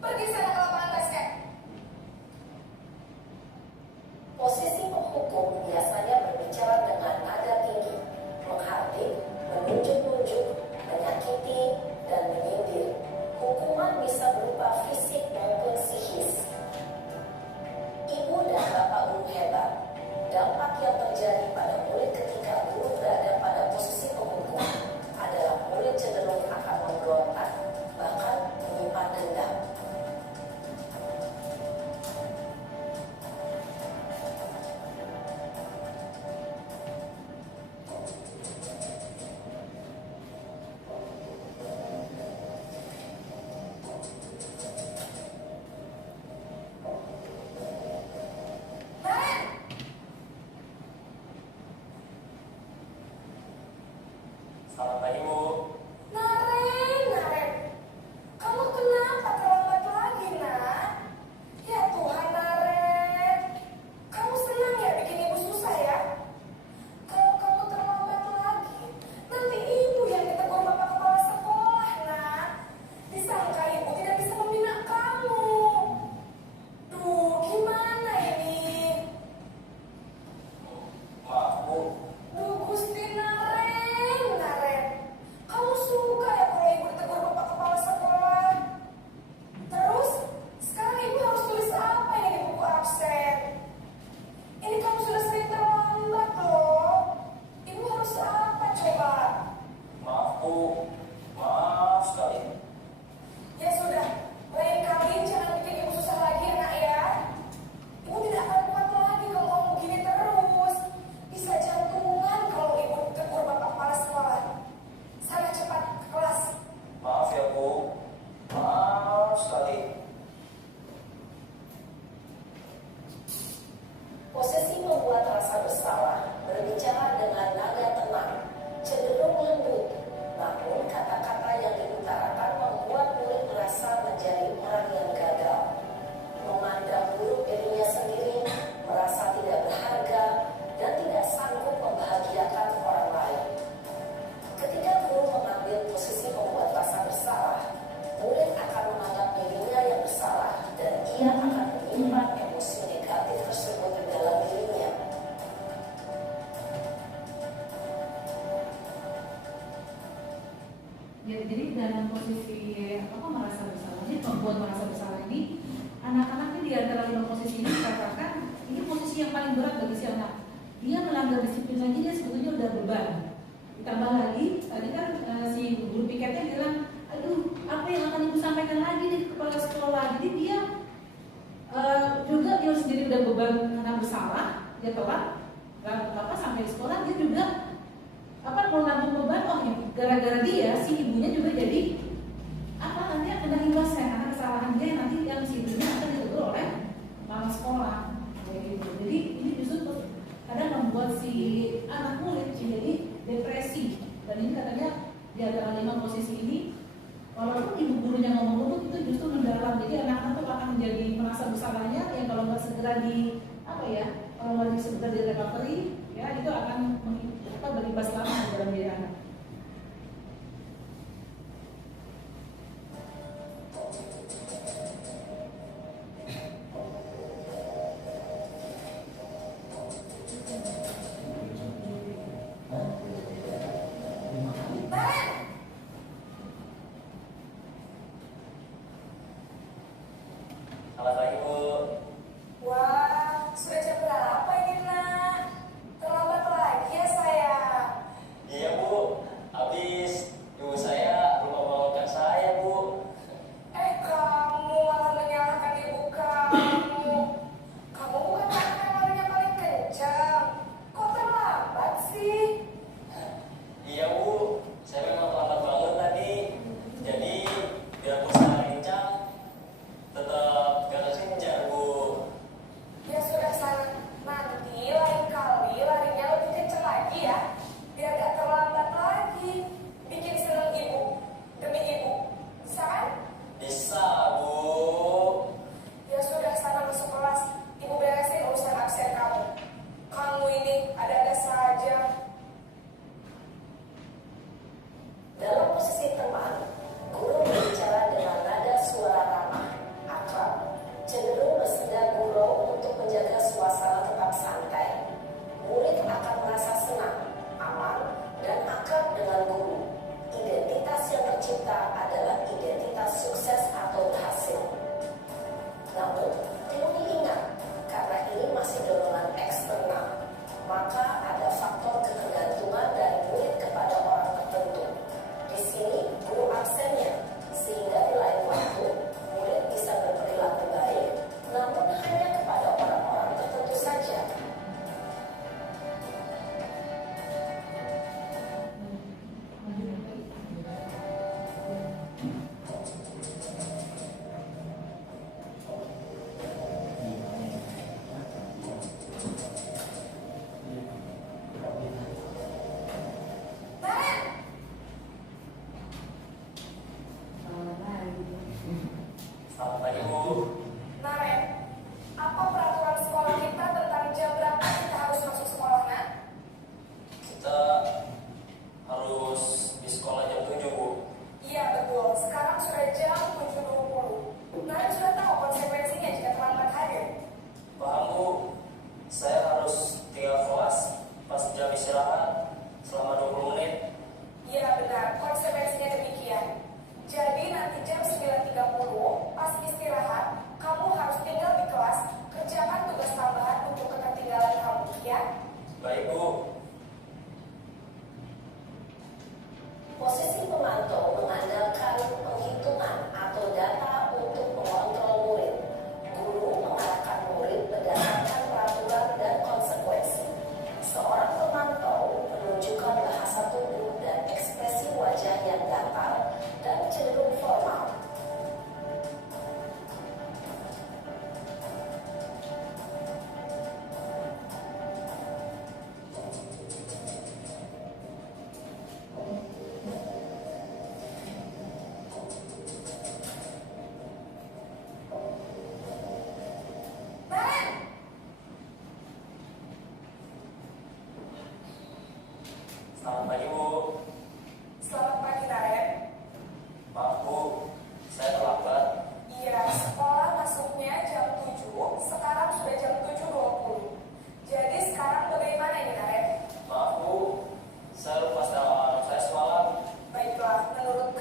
pergi sana ke lapangan basket. Posisi penghukum biasanya berbicara dengan nada tinggi, menghardik, menunjuk-nunjuk, menyakiti, dan menyindir. Hukuman bisa berupa fisik maupun psikis. Ibu dan bapak guru hebat. Dampak yang terjadi pada murid ketika guru berada pada posisi penghukum adalah murid cenderung akan memberontak, bahkan menyimpan dendam. Ya, jadi dalam posisi merasa bersalah, ini membuat merasa bersalah ini, anak-anak ini di antara 5 posisi ini dikatakan ini posisi yang paling berat bagi si anak. Dia melanggar disiplin lagi, dia sebetulnya udah beban. Ditambah lagi, tadi kan si guru piketnya bilang, aduh, apa yang akan ibu sampaikan lagi di kepala sekolah. Jadi dia juga dia sendiri udah beban karena bersalah, dia telat, sampai di sekolah dia juga mau nanggung beban. Oh ya, gara-gara dia si ibunya juga jadi nanti kena imbasnya karena kesalahan dia nanti yang si ibunya akan ditegur oleh kepala sekolah kayak gitu. Jadi ini justru kadang membuat si anak murid jadi depresi. Dan ini katanya di antara 5 posisi ini, walaupun ibu gurunya ngomong itu justru mendalam. Jadi anak-anak tuh akan menjadi merasa bersalahnya yang kalau nggak segera kalau nggak segera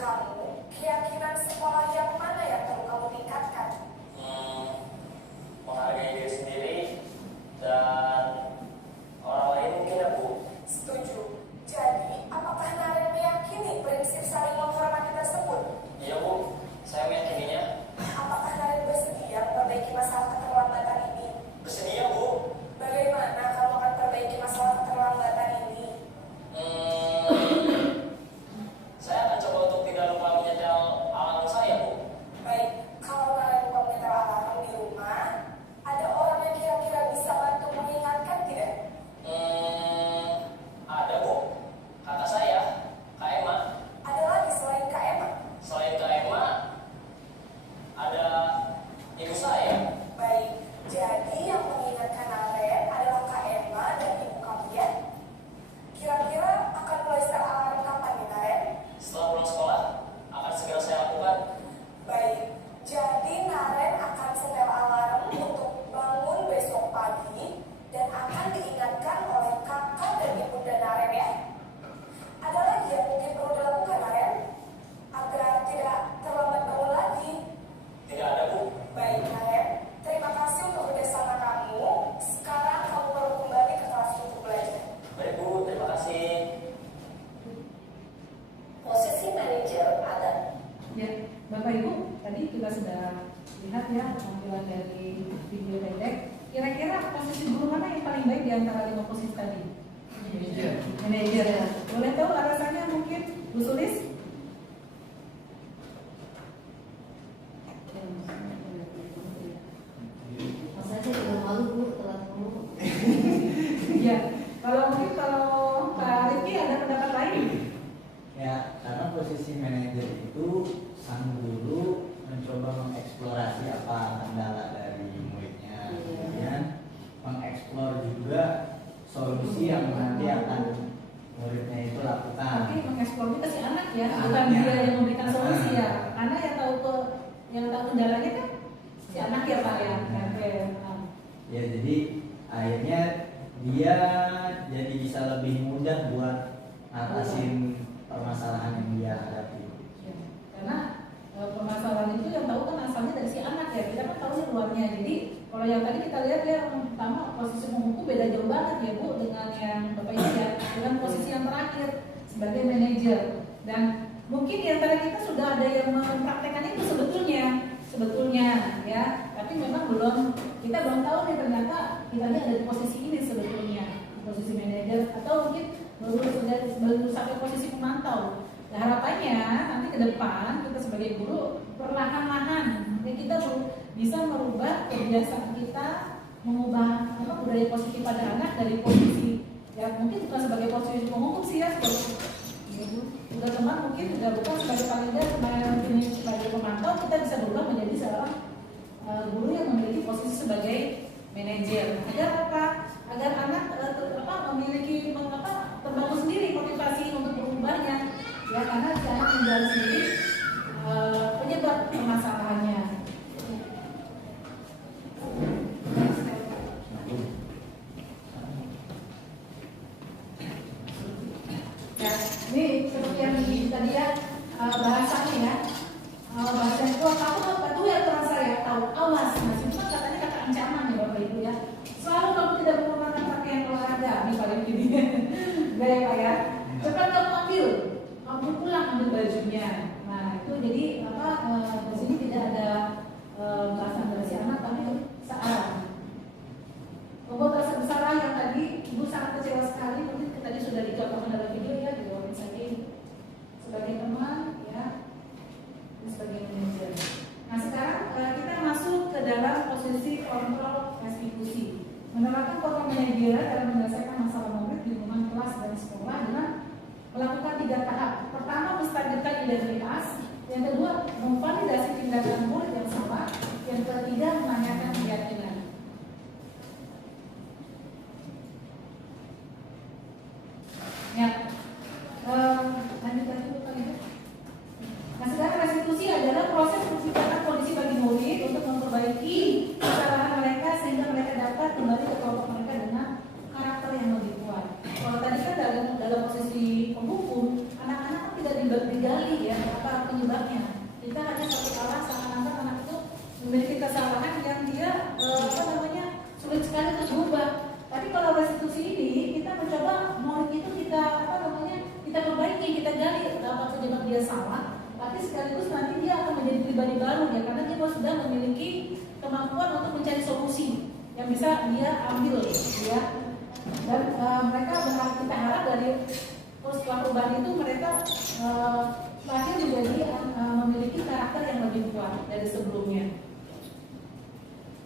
kamu, keyakinan sekolah yang mana yang perlu kamu tingkatkan? Menghargai diri sendiri dan orang lain mungkin ya Bu. Setuju. Jadi, apakah Naren meyakini prinsip saling menghormati tersebut? Iya Bu, saya meyakininya. Apakah Naren bersedia memperbaiki masalah keterlambatan ini? Bersedia Bu. Bagaimana kamu akan perbaiki masalah keterlambatan ini? Saya akan coba untuk tidak lupa menyetel alarm saya Bu. Baik, kalau Naren lupa menyetel alarm di rumah, ada orang yang kira-kira bisa bantu mengingatkan tidak? Ada Bu. Kakak saya, Kak Emma. Ada lagi selain Kak Emma? Selain Kak Emma, ada ibu saya. Baik, jadi yang mengingatkan Naren adalah Kak Emma dan ibu kamu ya? Kira-kira akan mulai setel alarm kapan nih Naren? Setelah pulang sekolah, akan segera saya lakukan. Baik, jadi Naren akan setel alarm untuk bangun besok pagi dan akan diingatkan oleh kakak dan ibunda Naren ya. Ada lagi yang mungkin perlu dilakukan Naren agar tidak terlambat bangun lagi. Tidak ada Bu. Baik Naren, terima kasih untuk kerjasama kamu. Sekarang kamu perlu kembali ke kelas untuk belajar. Baik Bu, terima kasih. Posisi manajer ada. Ya, Bapak Ibu, tadi kita sudah lihat ya tampilan dari video pendek. Kira-kira posisi guru mana yang paling baik di antara 5 posisi tadi? Manajer. Boleh tahu alasannya mungkin, Bu Sulis? Masa saya juga malu Bu telat ngomong. Ya, kalau Pak Rifki ada pendapat lain? Ya, karena posisi manajer itu sang guru mencoba mengeksplorasi apa kendala dari muridnya, kemudian mengeksplor juga solusi yang nanti akan muridnya itu lakukan. Tapi mengeksplor itu si anak ya, bukan Anaknya. dia yang memberikan solusi ya. Karena yang tahu kendalanya kan si anak ya Pak ya. Ya, jadi akhirnya dia jadi bisa lebih mudah buat ngatasin permasalahan yang dia hadapi. Ya, karena permasalahan itu yang tahu kan asalnya dari si anak ya, kita kan tahu luarnya. Jadi kalau yang tadi kita lihat ya, yang pertama posisi menghukum beda jauh banget ya Bu dengan yang Bapak Ibu ya, dengan posisi yang terakhir sebagai manajer. Dan mungkin di antara kita sudah ada yang mempraktekkan itu sebetulnya ya, tapi memang kita belum tahu nih ternyata kita ada di posisi ini sebetulnya, posisi manajer, atau mungkin baru sampai posisi pemantau. Nah, harapannya nanti ke depan kita sebagai guru perlahan-lahan kita bisa merubah kebiasaan kita, mengubah budaya positif pada anak dari posisi ya mungkin bukan sebagai posisi penghukum sih ya, udah teman mungkin udah bukan sebagai paling sebagai pemantau, kita bisa berubah menjadi seorang guru yang memiliki posisi sebagai manajer. Agar apa? Agar anak memiliki terbangun sendiri motivasi untuk berubahnya ya, karena si anak menjadi sendiri penyebab permasalahannya. Ya, ini seperti yang tadi ya bahasanya ya, bahasanya kamu bantu ya teman saya tahu awas, masih cuma katanya kata ancaman ya Bapak Ibu ya. Selalu kamu tidak menggunakan pakaian olahraga, ini paling gini. Baik Pak ya. Cepat kamu pulang ambil bajunya. Nah itu jadi di sini tidak ada bahasan dari si anak, tapi saat membuat rasa bersalah yang tadi Ibu sangat kecewa sekali, mungkin tadi sudah dicontohkan dalam video ya, dijawabin saja sebagai teman ya, sebagai manajer. Nah sekarang kita masuk ke dalam posisi kontrol restitusi. Menerapkan kontrol manajerial dalam menyelesaikan masalah murid di lingkungan kelas dan sekolah dengan melakukan 3 tahap. Pertama, menstabilkan identitas. Yang kedua, memvalidasi tindakan murid yang salah. Yang ketiga, menanyakan keyakinan. Ya, lanjut lagi Pak Ibu. Nah sekarang restitusi adalah proses penciptaan kondisi bagi murid untuk memperbaiki kesalahan mereka sehingga mereka dapat kembali ke kelompok mereka dengan karakter yang lebih kuat. Kalau tadi kan dalam posisi penghukum, anak-anak tidak digali ya, apa tapi sekaligus nanti dia akan menjadi pribadi baru ya, karena dia sudah memiliki kemampuan untuk mencari solusi yang bisa dia ambil ya. Dan mereka berharap, kita harap dari setelah perubahan itu mereka lahir menjadi memiliki karakter yang lebih kuat dari sebelumnya.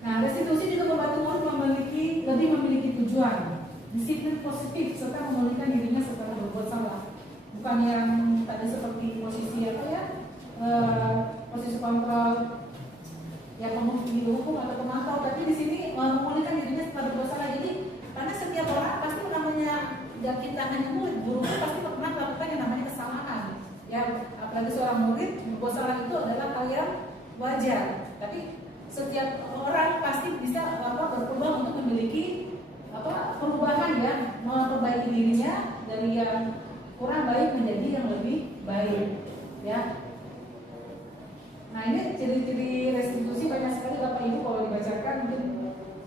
Nah, restitusi juga membantu murid lebih memiliki tujuan, disiplin positif, serta memulihkan dirinya setelah berbuat salah. Bukan yang tadi seperti posisi apa ya, posisi kontrol, ya penghukum atau pemantau, tapi di sini memulihkan dirinya setelah berbuat salah. Jadi karena setiap orang pasti namanya, dan kita hanya murid, guru pasti pernah melakukan yang namanya kesalahan. Ya, apalagi seorang murid berbuat salah itu adalah hal yang wajar. Tapi setiap orang pasti bisa berpeluang untuk memiliki perubahan ya, memperbaiki dirinya dari yang kurang baik menjadi yang lebih baik ya. Nah, ini ciri-ciri restitusi banyak sekali Bapak Ibu, kalau dibacakan mungkin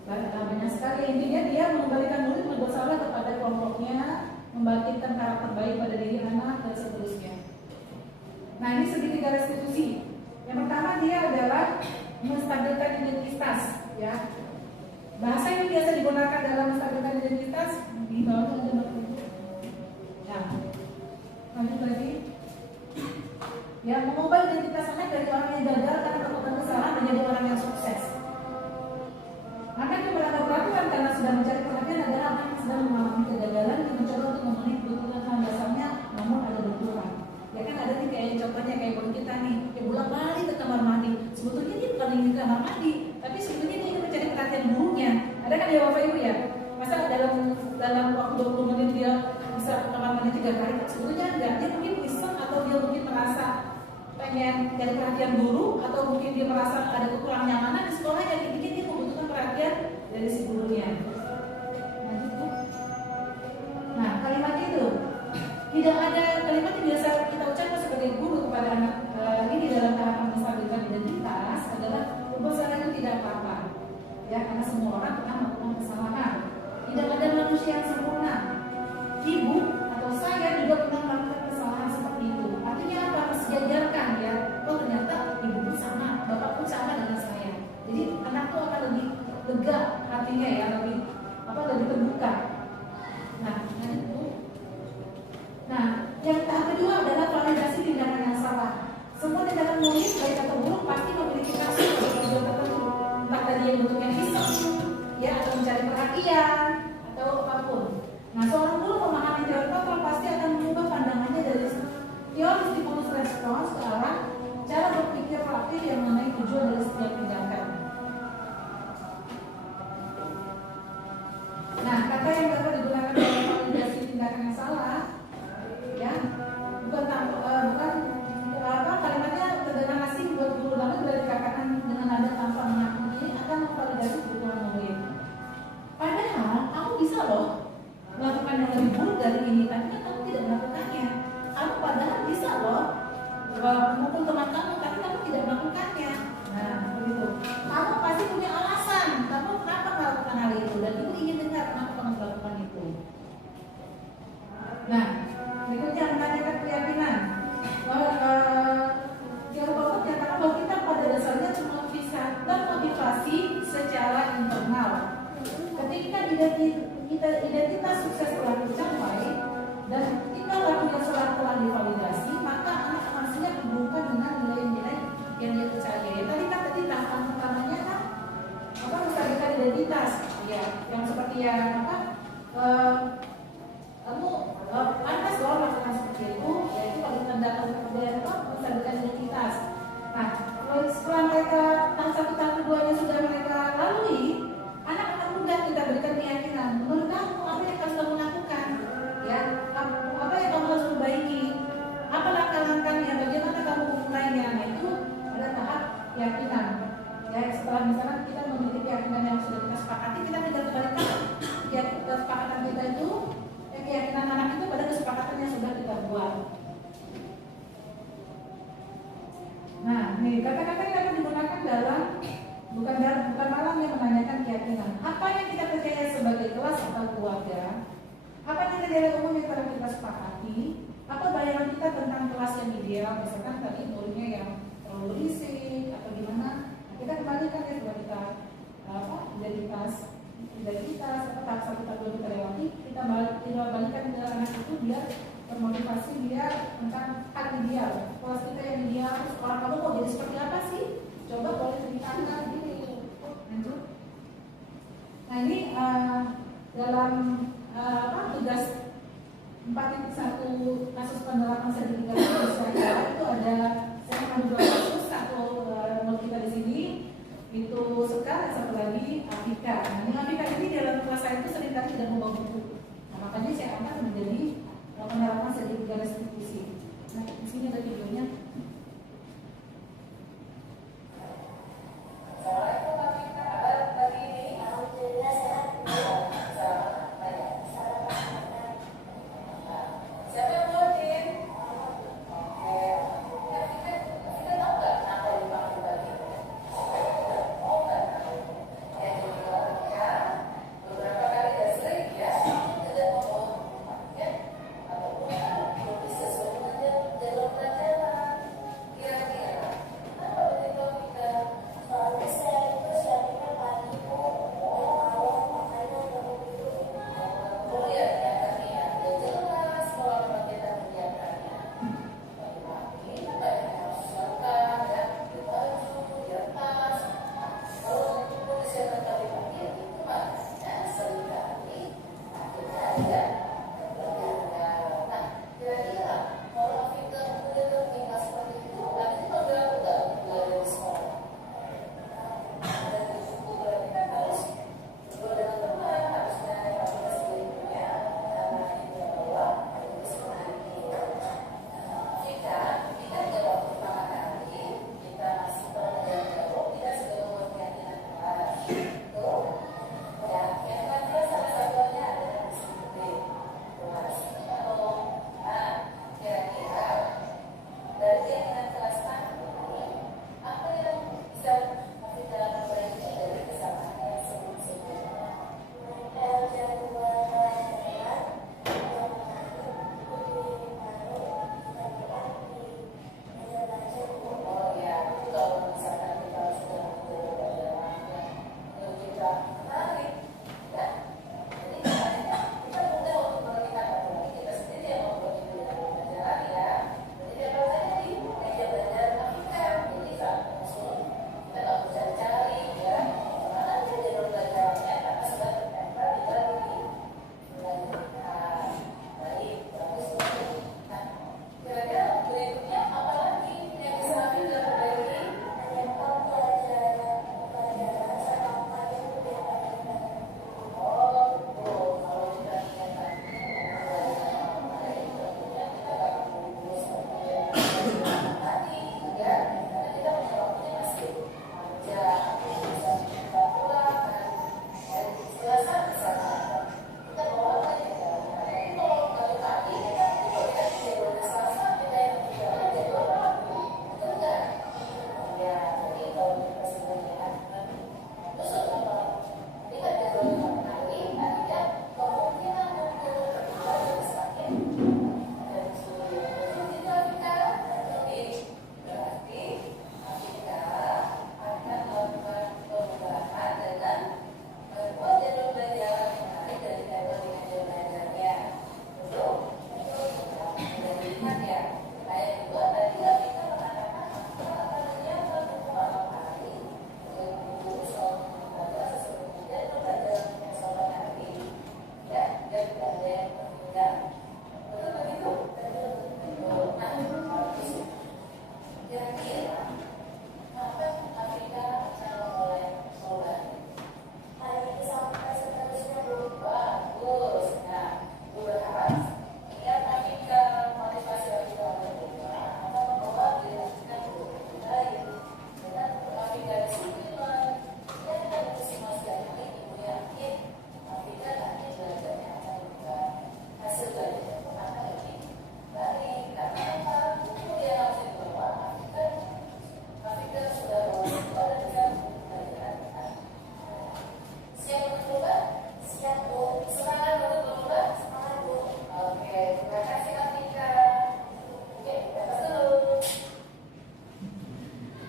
banyak sekali. Intinya dia mengembalikan murid berbuat salah kepada kelompoknya, membangkitkan karakter baik pada diri anak dan seterusnya. Nah, ini segitiga restitusi. Yang pertama dia adalah menstabilkan identitas ya. Bahasa yang biasa digunakan dalam menstabilkan identitas di bawah itu. Ya. Lanjut lagi. Ya, mengubah identitas anak dari orang yang gagal karena melakukan kesalahan menjadi orang yang sukses. Anak yang melanggar peraturan karena sudah mencari perhatian adalah anak yang sedang mengalami kegagalan yang mencoba untuk memenuhi kebutuhan hal dasarnya, namun ada benturan. Ya kan ada nih kayak contohnya kayak guru kita nih, ya bolak balik ke kamar mandi. Sebetulnya dia bukan ingin ke kamar mandi, tapi sebetulnya dia ingin mencari perhatian gurunya. Ada kan ya Bapak Ibu ya? Masa dalam waktu 20 menit dia bisa ke kamar mandi 3 kali? Sebetulnya enggak, dia mungkin iseng atau dia mungkin merasa pengen cari perhatian guru, atau mungkin dia merasa ada kekurang nyamanan di sekolah yang bikin dia membutuhkan perhatian dari si gurunya. Lanjut Bu. Nah, kalimat itu tidak ada kalimat yang biasa kita ucapkan sebagai guru kepada anak ini dalam tahapan menstabilkan identitas adalah berbuat salah itu tidak apa-apa. Ya, karena semua orang pernah melakukan kesalahan. Tidak ada manusia yang sempurna. Ibu atau saya juga pernah melakukan kesalahan seperti itu. Artinya apa? Sejajarkan ya. Oh ternyata ibu pun sama, bapak pun sama dengan saya. Jadi anak tuh akan lebih lega hatinya ya, lebih terbuka. Nah, itu. Nah, yang tahap kedua adalah validasi tindakan yang salah. Semua tindakan murid baik atau buruk pasti memiliki kasus atau tujuan tertentu. Entah tadi yang bentuknya iseng, ya, atau mencari perhatian atau apapun. Nah, seorang guru memahami teori kontrol pasti akan mengubah pandangannya dari teori stimulus respons ke arah cara berpikir proaktif yang mengenai tujuan dari setiap tindakan. Nah, kata yang dapat digunakan dalam validasi tindakan yang salah, ya, kalimatnya terdengar asing buat guru, namun bila dikatakan dengan nada tanpa menyakiti akan memvalidasi kebutuhan murid. Padahal kamu bisa loh melakukan yang lebih buruk dari ini, tapi kan kamu tidak melakukannya. Kamu padahal bisa loh memukul teman kamu, tapi kamu tidak melakukannya. Nah, begitu. Kamu pasti punya alasan. Kamu kenapa melakukan hal itu? Dan ibu ingin dengar kenapa kamu melakukan itu. Nah, berikutnya menanyakan keyakinan. Yang Bapak nyatakan bahwa kita pada dasarnya cuma bisa termotivasi secara internal. Ketika identitas sukses telah tercapai dan tinggal lakukan sholat telah divalidasi, maka anak akan siap berhubungan dengan nilai-nilai yang dia percaya. Ya, tadi tahapan pertamanya kan menstabilkan identitas, ya, yang seperti yang kamu pantas loh melakukan seperti itu, yaitu kalau tindakan kemudian menstabilkan identitas. Nah, setelah mereka tahap 1 tahap 2-nya sudah mereka lalui, anak akan mudah kita berikan keyakinan. Menurut kamu apa yang harus kamu lakukan? Ya, apa yang kamu harus perbaiki? Apa langkah-langkahnya? Bagaimana kamu memulainya? Nah, itu pada tahap keyakinan. Ya, setelah misalnya kita memiliki keyakinan yang sudah kita sepakati, kita tidak kembalikan kesepakatan kita itu, keyakinan anak itu pada kesepakatan yang sudah kita buat. Nah, nih kata-kata yang akan digunakan dalam bukan malam yang menanyakan keyakinan. Apa yang kita percaya sebagai kelas atau keluarga? Apa nilai-nilai umum yang telah kita sepakati? Apa bayangan kita tentang kelas yang ideal? Misalkan tadi murid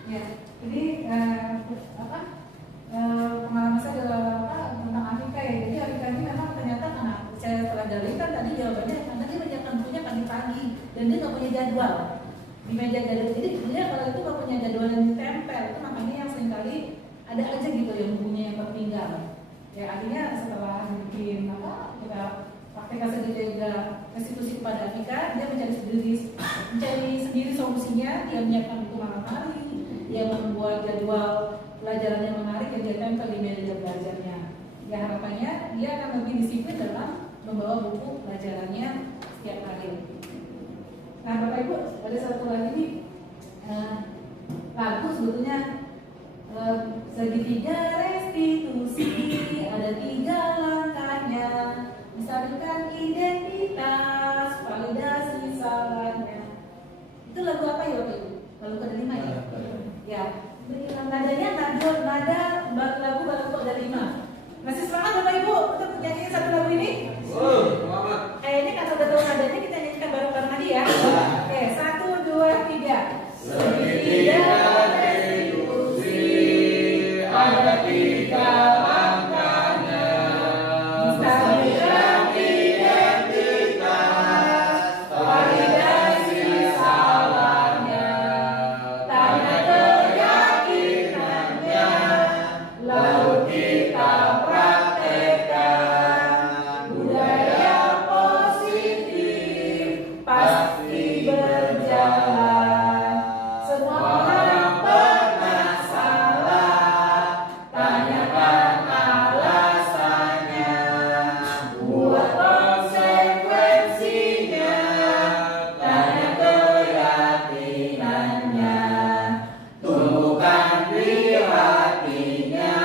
Ya, jadi pengalaman saya adalah tentang Afika ya. Jadi Afika ini memang ternyata karena saya setelah gali kan tadi jawabannya karena dia menyiapkan bukunya pagi-pagi dan dia nggak punya jadwal di meja jadwal. Jadi dia kalau itu nggak punya jadwal yang ditempel, itu makanya yang seringkali ada aja gitu yang bukunya yang tertinggal. Ya artinya setelah bikin kita praktekkan jaga restitusi kepada Afika, dia mencari sendiri solusinya, dia menyiapkan buku malam hari, dia membuat jadwal pelajaran yang menarik yang dia tempel di meja belajarnya. Ya harapannya dia akan lebih disiplin dalam membawa buku pelajarannya setiap hari. Nah Bapak Ibu, ada satu lagi nih lagu sebetulnya segitiga restitusi, ada 3 langkahnya, misalkan identitas, validasi salahnya. Itu lagu apa ya Bapak Ibu? Lagu ke-5 ya? Ya, nadanya nada lagu baru ke-5. Masih semangat Bapak Ibu untuk nyanyiin satu lagu ini? Kayaknya karena udah tahu nadanya kita nyanyikan bareng-bareng aja ya. Oke, 1, 2, 3. Segitiga restitusi, ada 3 langkahnya, misalkan identitas, validasi salahnya, tanya keyakinannya, lalu kita praktekkan budaya positif pasti berjalan. Semua orang pernah salah, tanyakan alasannya, buat konsekuensinya, tanya keyakinannya, tumbuhkan di hatinya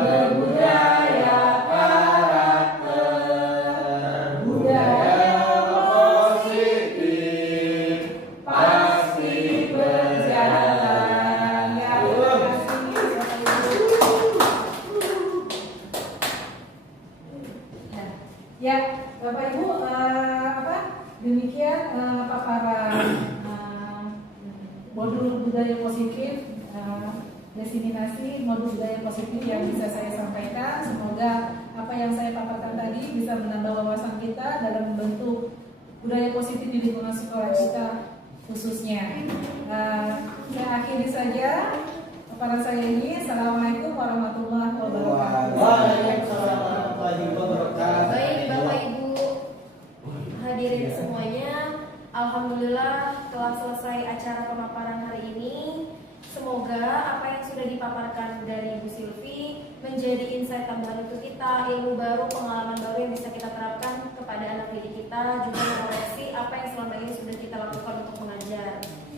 berbudaya karakter, budaya positif pasti berjalan. Ya, terima kasih. Ya, Bapak Ibu, demikian paparan modul budaya positif, desiminasi modul budaya positif yang bisa saya sampaikan. Semoga apa yang saya paparkan tadi bisa menambah wawasan kita dalam bentuk budaya positif di lingkungan sekolah kita khususnya. Saya akhiri saja paparan saya ini. Assalamualaikum warahmatullahi wabarakatuh. Waalaikumsalam warahmatullahi wabarakatuh. Baik Bapak Ibu hadirin semuanya, alhamdulillah telah selesai acara pemaparan hari ini. Semoga apa yang sudah dipaparkan dari Bu Silvi menjadi insight tambahan untuk kita, ilmu baru, pengalaman baru yang bisa kita terapkan kepada anak didik kita, juga mengoreksi apa yang selama ini sudah kita lakukan untuk mengajar.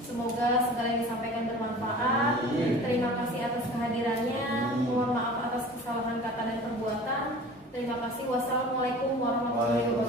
Semoga segala yang disampaikan bermanfaat. Terima kasih atas kehadirannya. Mohon maaf atas kesalahan kata dan perbuatan. Terima kasih. Wassalamualaikum warahmatullahi wabarakatuh.